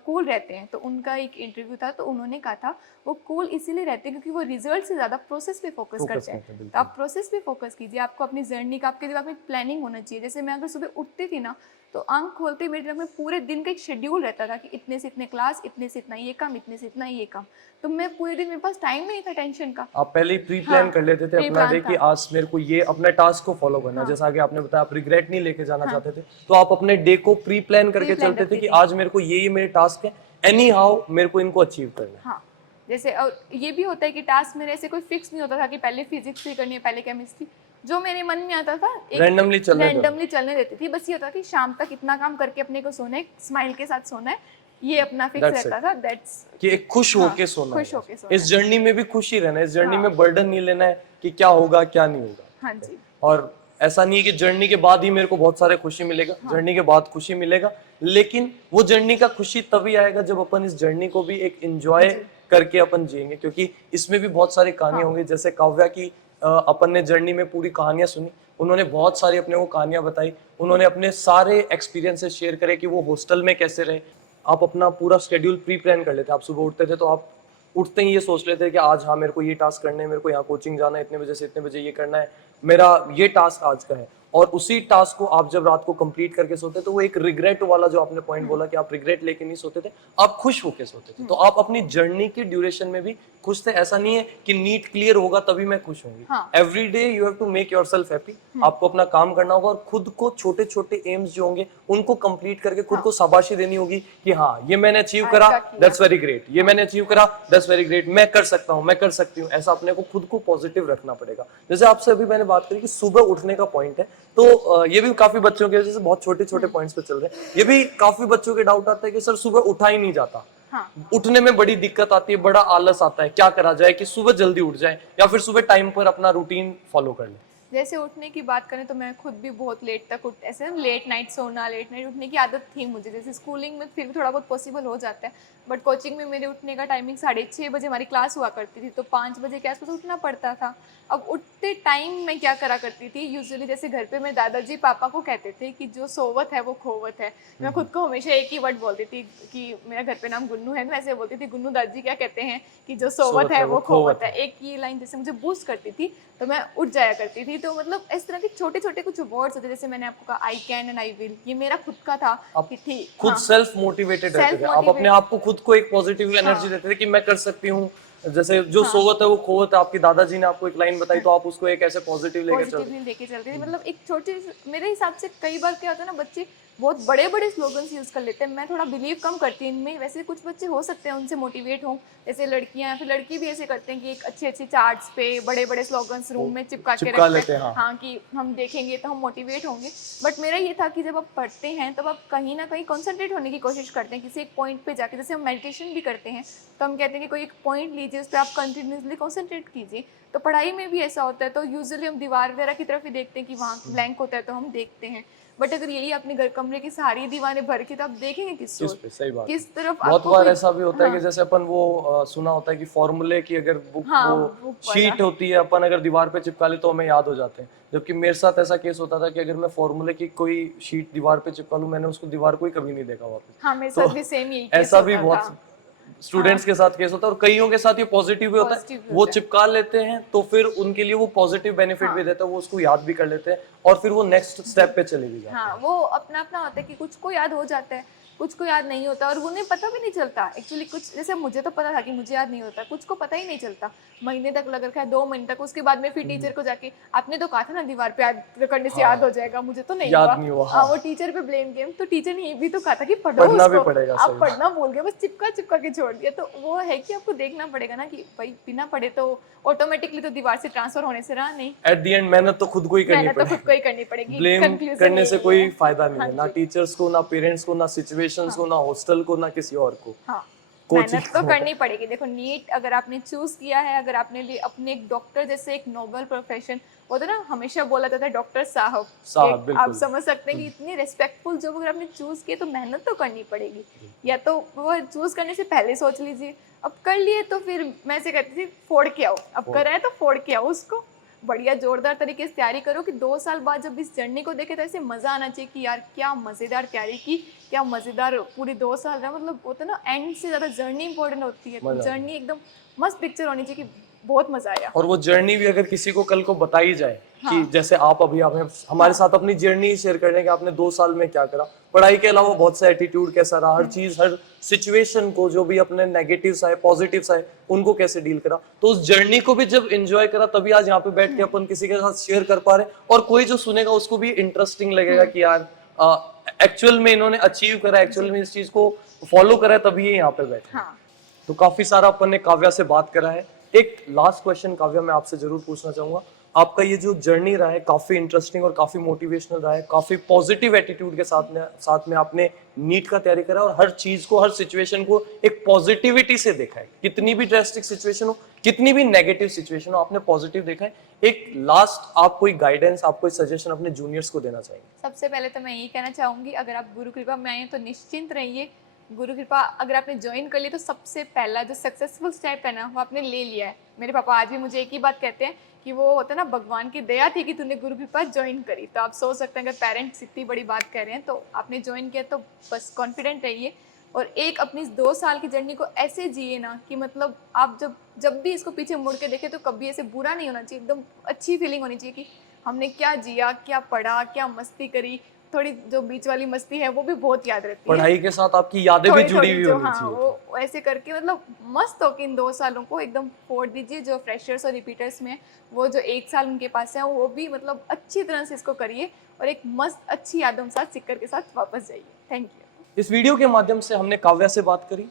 कूल रहते हैं, तो उनका एक इंटरव्यू था तो उन्होंने कहा था वो कूल इसीलिए रहते हैं क्योंकि वो रिजल्ट से ज़्यादा प्रोसेस पे फोकस करते हैं। तो आप प्रोसेस पे फोकस कीजिए, आपको अपनी जर्नी का, आपके दिमाग में प्लानिंग होना चाहिए। जैसे मैं अगर सुबह उठती थी ना, तो आंख खोलते ही मेरे दिमाग में पूरे दिन का एक शेड्यूल रहता था कि इतने से इतने क्लास, इतने से इतना ये काम, इतने से इतना ये काम। तो मैं पूरे दिन, मेरे पास टाइम ही नहीं था टेंशन का। आप पहले ही प्री प्लान कर लेते थे अपना डे कि आज मेरे को ये अपने टास्क को फॉलो करना है। जैसा कि आपने बताया आप रिग्रेट नहीं लेके जाना चाहते थे, तो आप अपने डे को प्री प्लान करके चलते थे कि आज मेरे को ये मेरे टास्क है, एनी हाउ मेरे को इनको अचीव करना है। हाँ, जैसे और ये भी होता है कि टास्क मेरे ऐसे कोई फिक्स नहीं होता था कि पहले फिजिक्स ही करनी है, पहले केमिस्ट्री। जो मेरे मन में आता था रैंडमली चलने देती थी। बस ये होता था कि शाम तक इतना काम करके अपने को सोना है, स्माइल के साथ सोना है, ये अपना फिक्स रहता था। दैट्स कि एक खुश होके सोना खुश है। होके सोना इस जर्नी में भी खुशी रहना है, इस जर्नी में बर्डन नहीं लेना है कि क्या होगा क्या नहीं होगा। हाँ जी। और ऐसा नहीं है कि जर्नी के बाद ही मेरे को बहुत सारे खुशी मिलेगा, जर्नी के बाद खुशी मिलेगा, लेकिन वो जर्नी का खुशी तभी आएगा जब अपन इस जर्नी को भी एक एंजॉय करके अपन जिएंगे। क्योंकि इसमें भी बहुत सारी कहानियां होंगी, जैसे काव्या की अपन ने जर्नी में पूरी कहानियां सुनी, उन्होंने बहुत सारी अपने को कहानियां बताई, उन्होंने अपने सारे एक्सपीरियंसेस शेयर करे कि वो हॉस्टल में कैसे रहे। आप अपना पूरा शेड्यूल प्री प्लान कर लेते, आप सुबह उठते थे तो आप उठते ही ये सोच लेते कि आज हाँ मेरे को ये टास्क करने हैं, मेरे को यहाँ कोचिंग जाना है, इतने बजे से इतने बजे ये करना है, मेरा ये टास्क आज का है। और उसी टास्क को आप जब रात को कंप्लीट करके सोते तो वो एक रिग्रेट वाला जो आपने पॉइंट बोला कि आप रिग्रेट लेके नहीं सोते थे, आप खुश होके सोते थे। तो आप अपनी जर्नी की ड्यूरेशन में भी खुश थे। ऐसा नहीं है कि नीट क्लियर होगा तभी मैं खुश होंगी। Every day you have to make yourself happy. आपको अपना काम करना होगा और खुद को छोटे छोटे एम्स जो होंगे उनको कंप्लीट करके खुद को शाबाशी देनी होगी कि हाँ ये मैंने अचीव करा, दैट्स वेरी ग्रेट, ये मैंने अचीव करा, दैट्स वेरी ग्रेट, मैं कर सकता हूँ, मैं कर सकती हूँ। ऐसा अपने को खुद को पॉजिटिव रखना पड़ेगा। जैसे आपसे अभी मैंने बात करी कि सुबह उठने का पॉइंट है, तो ये भी काफी बच्चों के, जैसे बहुत छोटे छोटे पॉइंट्स पे चल रहे हैं, ये भी काफी बच्चों के डाउट आता है कि सर सुबह उठा ही नहीं जाता। उठने में बड़ी दिक्कत आती है, बड़ा आलस आता है, क्या करा जाए कि सुबह जल्दी उठ जाए या फिर सुबह टाइम पर अपना रूटीन फॉलो कर ले। जैसे उठने की बात करें तो मैं खुद भी बहुत लेट तक ऐसे लेट नाइट सोना, लेट नाइट उठने की आदत थी मुझे। जैसे स्कूलिंग में फिर भी थोड़ा बहुत पॉसिबल हो जाता है, बट कोचिंग में मेरे उठने का टाइमिंग 6:30 बजे हमारी क्लास हुआ करती थी, तो 5 बजे के आसपास उठना पड़ता था। अब उठते टाइम मैं क्या करा करती थी, यूजुअली जैसे घर पे मेरे दादाजी पापा को कहते थे कि जो सोवत है वो खोवत है। मैं खुद को हमेशा एक ही वर्ड बोलती थी कि मेरा घर पे नाम गुन्नू है, मैं ऐसे बोलती थी गुन्नू दादाजी क्या कहते हैं कि जो सोवत है वो खोवत है। एक ये लाइन जैसे मुझे बूस्ट करती थी तो मैं उठ जाया करती थी। तो मतलब इस तरह के छोटे छोटे कुछ वर्ड्स होते, जैसे मैंने आपको कहा I can and I will, ये मेरा खुद का था कि ठीक खुद सेल्फ मोटिवेटेड रहते थे, आप अपने आप को खुद को एक पॉजिटिव एनर्जी देते थे कि मैं कर सकती हूँ। जैसे जो सोवत है वो खोवत है, आपकी दादाजी ने आपको एक लाइन बताई तो आप उसको एक ऐसे पॉजिटिव लेके चलते थे। मतलब एक छोटे, मेरे हिसाब से कई बार क्या होता है ना, बच्चे बहुत बड़े बड़े स्लोगन्स यूज कर लेते हैं। मैं थोड़ा बिलीव कम करती हूँ इनमें। वैसे कुछ बच्चे हो सकते हैं उनसे मोटिवेट हों, जैसे लड़कियां या फिर लड़की भी ऐसे करते हैं कि एक अच्छे अच्छे चार्ट्स पे बड़े बड़े स्लोगन्स रूम में चिपका के रखते हैं। हाँ कि हम देखेंगे तो हम मोटिवेट होंगे। बट मेरा ये था कि जब आप पढ़ते हैं तब आप कहीं ना कहीं कॉन्सेंट्रेट होने की कोशिश करते हैं किसी एक पॉइंट पे जाके। जैसे हम मेडिटेशन भी करते हैं तो हम कहते हैं कि कोई एक पॉइंट लीजिए, उस पर आप कंटिन्यूसली कॉन्सेंट्रेट कीजिए। तो पढ़ाई में भी ऐसा होता है। तो यूजुअली हम दीवार वगैरह की तरफ ही देखते हैं कि वहाँ ब्लैंक होता है तो हम देखते हैं। बट अगर यही अपने घर कमरे की सारी दीवारें भर के, तो आप देखेंगे किस पे, सही बात, किस तरफ। बहुत बार ऐसा भी होता है कि जैसे अपन वो सुना होता है कि फॉर्मूले की अगर बुक वो शीट होती है, अपन अगर दीवार पे चिपका ले तो हमें याद हो जाते हैं। जबकि मेरे साथ ऐसा केस होता था कि अगर मैं फॉर्मूले की कोई शीट दीवार पे चिपका लूं, मैंने उसको दीवार को ही कभी नहीं देखा वापस। हाँ, मेरे साथ भी सेम यही ऐसा भी बहुत स्टूडेंट्स के साथ केस होता है। और कईयों के साथ ये पॉजिटिव भी होता है, वो चिपका लेते हैं तो फिर उनके लिए वो पॉजिटिव बेनिफिट भी देता है, वो उसको याद भी कर लेते हैं और फिर वो नेक्स्ट स्टेप पे चले भी जाते हैं। हाँ, वो अपना अपना होता है कि कुछ को याद हो जाता है, कुछ को याद नहीं होता और उन्हें पता भी नहीं चलता एक्चुअली। कुछ जैसे मुझे तो पता था कि मुझे याद नहीं होता, कुछ को पता ही नहीं चलता, महीने तक लग रखा है, 2 महीने तक। उसके बाद में फिर टीचर को जाके, आपने तो कहा था ना दीवार पे याद करने से याद हो जाएगा, मुझे तो नहीं हुआ। हाँ, वो टीचर पे ब्लेम गेम। तो टीचर ने ये भी तो कहा था कि पढ़ना भी पड़ेगा, आप पढ़ना भूल गए, बस चिपका चिपका के छोड़ दिया। तो वो है कि आपको देखना पड़ेगा ना कि भाई बिना पढ़े तो ऑटोमेटिकली तो दीवार से ट्रांसफर होने से रहा नहीं। एट द एंड मेहनत तो खुद को ही करनी पड़ेगी, ब्लेम करने से कोई फायदा नहीं है, ना टीचर्स को, ना पेरेंट्स को, ना सिचुएशंस को, ना हॉस्टल को, ना किसी और को। मेहनत तो करनी पड़ेगी। देखो नीट अगर आपने चूज किया है, अगर आपने अपने एक डॉक्टर जैसे एक नोबल प्रोफेशन होता है ना, हमेशा बोला जाता है डॉक्टर साहब, साहब, बिल्कुल। आप समझ सकते हैं कि इतनी रिस्पेक्टफुल जॉब अगर आपने चूज की तो मेहनत तो करनी पड़ेगी। या तो वो चूज करने से पहले सोच लीजिए, अब कर लिए तो फिर मैं से कहती थी फोड़ के आओ, अब करा है तो फोड़ के आओ उसको, बढ़िया जोरदार तरीके से तैयारी करो कि 2 साल बाद जब इस जर्नी को देखे तो ऐसे मजा आना चाहिए कि यार क्या मजेदार तैयारी की, क्या मजेदार पूरी 2 साल रहा। मतलब होता है ना, एंड से ज्यादा जर्नी इंपॉर्टेंट होती है, तो जर्नी एकदम मस्त पिक्चर होनी चाहिए कि बहुत मजा आया। और वो जर्नी भी अगर किसी को कल को बताई जाए हाँ। कि जैसे आप अभी हमारे साथ अपनी जर्नी शेयर कर रहे हैं कि आपने 2 साल में क्या करा, पढ़ाई के अलावा बहुत सा एटीट्यूड कैसा रहा, हर चीज, हर सिचुएशन को जो भी अपने नेगेटिव्स आए, पॉजिटिव्स आए, उनको कैसे डील करा, तो उस जर्नी को भी जब एंजॉय करा तभी आज यहाँ पे बैठ के अपन किसी के साथ शेयर कर पा रहे, और कोई जो सुनेगा उसको भी इंटरेस्टिंग लगेगा कि यार एक्चुअल में इन्होंने अचीव करा, एक्चुअल में इस चीज को फॉलो करा, तभी ये यहाँ पे बैठे। हाँ। तो काफी सारा अपन ने काव्या से बात करा है। एक लास्ट क्वेश्चन काव्या मैं आपसे जरूर पूछना चाहूंगा, आपका ये जो जर्नी रहा है काफी इंटरेस्टिंग और काफी मोटिवेशनल रहा है, काफी पॉजिटिव एटीट्यूड के साथ में आपने नीट का तैयारी करा और हर चीज को, हर सिचुएशन को एक पॉजिटिविटी से देखा है, कितनी भी ड्रास्टिक सिचुएशन हो, कितनी भी नेगेटिव सिचुएशन हो, आपने पॉजिटिव देखा है। एक लास्ट आप कोई गाइडेंस, आप कोई सजेशन अपने जूनियर्स को देना चाहेंगे? सबसे पहले तो मैं यही कहना चाहूंगी, अगर आप गुरु कृपा में आए हैं तो निश्चिंत रहिए। गुरु कृपा अगर आपने ज्वाइन कर लिया तो सबसे पहला जो सक्सेसफुल स्टेप है ना, वो आपने ले लिया है। मेरे पापा आज भी मुझे एक ही बात कहते हैं कि वो होता है ना, भगवान की दया थी कि तूने गुरु कृपा ज्वाइन करी। तो आप सोच सकते हैं अगर पेरेंट्स इतनी बड़ी बात कह रहे हैं तो आपने ज्वाइन किया, तो बस कॉन्फिडेंट रहिए और एक अपनी 2 साल की जर्नी को ऐसे जिए ना कि मतलब आप जब भी इसको पीछे मुड़ के देखें तो कभी ऐसे बुरा नहीं होना चाहिए, एकदम अच्छी फीलिंग होनी चाहिए कि हमने क्या जिया, क्या पढ़ा, क्या मस्ती करी। थोड़ी जो बीच वाली मस्ती है वो भी बहुत याद रहती है, पढ़ाई के साथ आपकी यादें भी जुड़ी हुई होनी हाँ, चाहिए। वो ऐसे करके मतलब मस्त हो कि इन 2 सालों को एकदम फोड़ दीजिए। जो फ्रेशर्स और रिपीटर्स में वो जो 1 साल उनके पास है वो भी मतलब अच्छी तरह से इसको करिए और एक मस्त अच्छी यादों के साथ, सिक्कर के साथ वापस जाइए। Thank you. इस वीडियो के माध्यम से हमने काव्या से बात करी।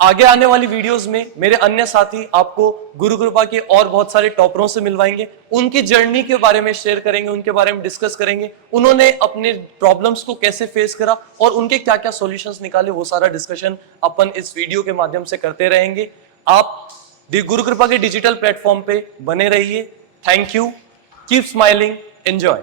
आगे आने वाली वीडियोस में मेरे अन्य साथी आपको गुरु कृपा के और बहुत सारे टॉपरों से मिलवाएंगे, उनकी जर्नी के बारे में शेयर करेंगे, उनके बारे में डिस्कस करेंगे, उन्होंने अपने प्रॉब्लम्स को कैसे फेस करा और उनके क्या क्या सॉल्यूशंस निकाले, वो सारा डिस्कशन अपन इस वीडियो के माध्यम से करते रहेंगे। आप गुरु कृपा के डिजिटल प्लेटफॉर्म पे बने रहिए। Thank you, keep smiling, enjoy.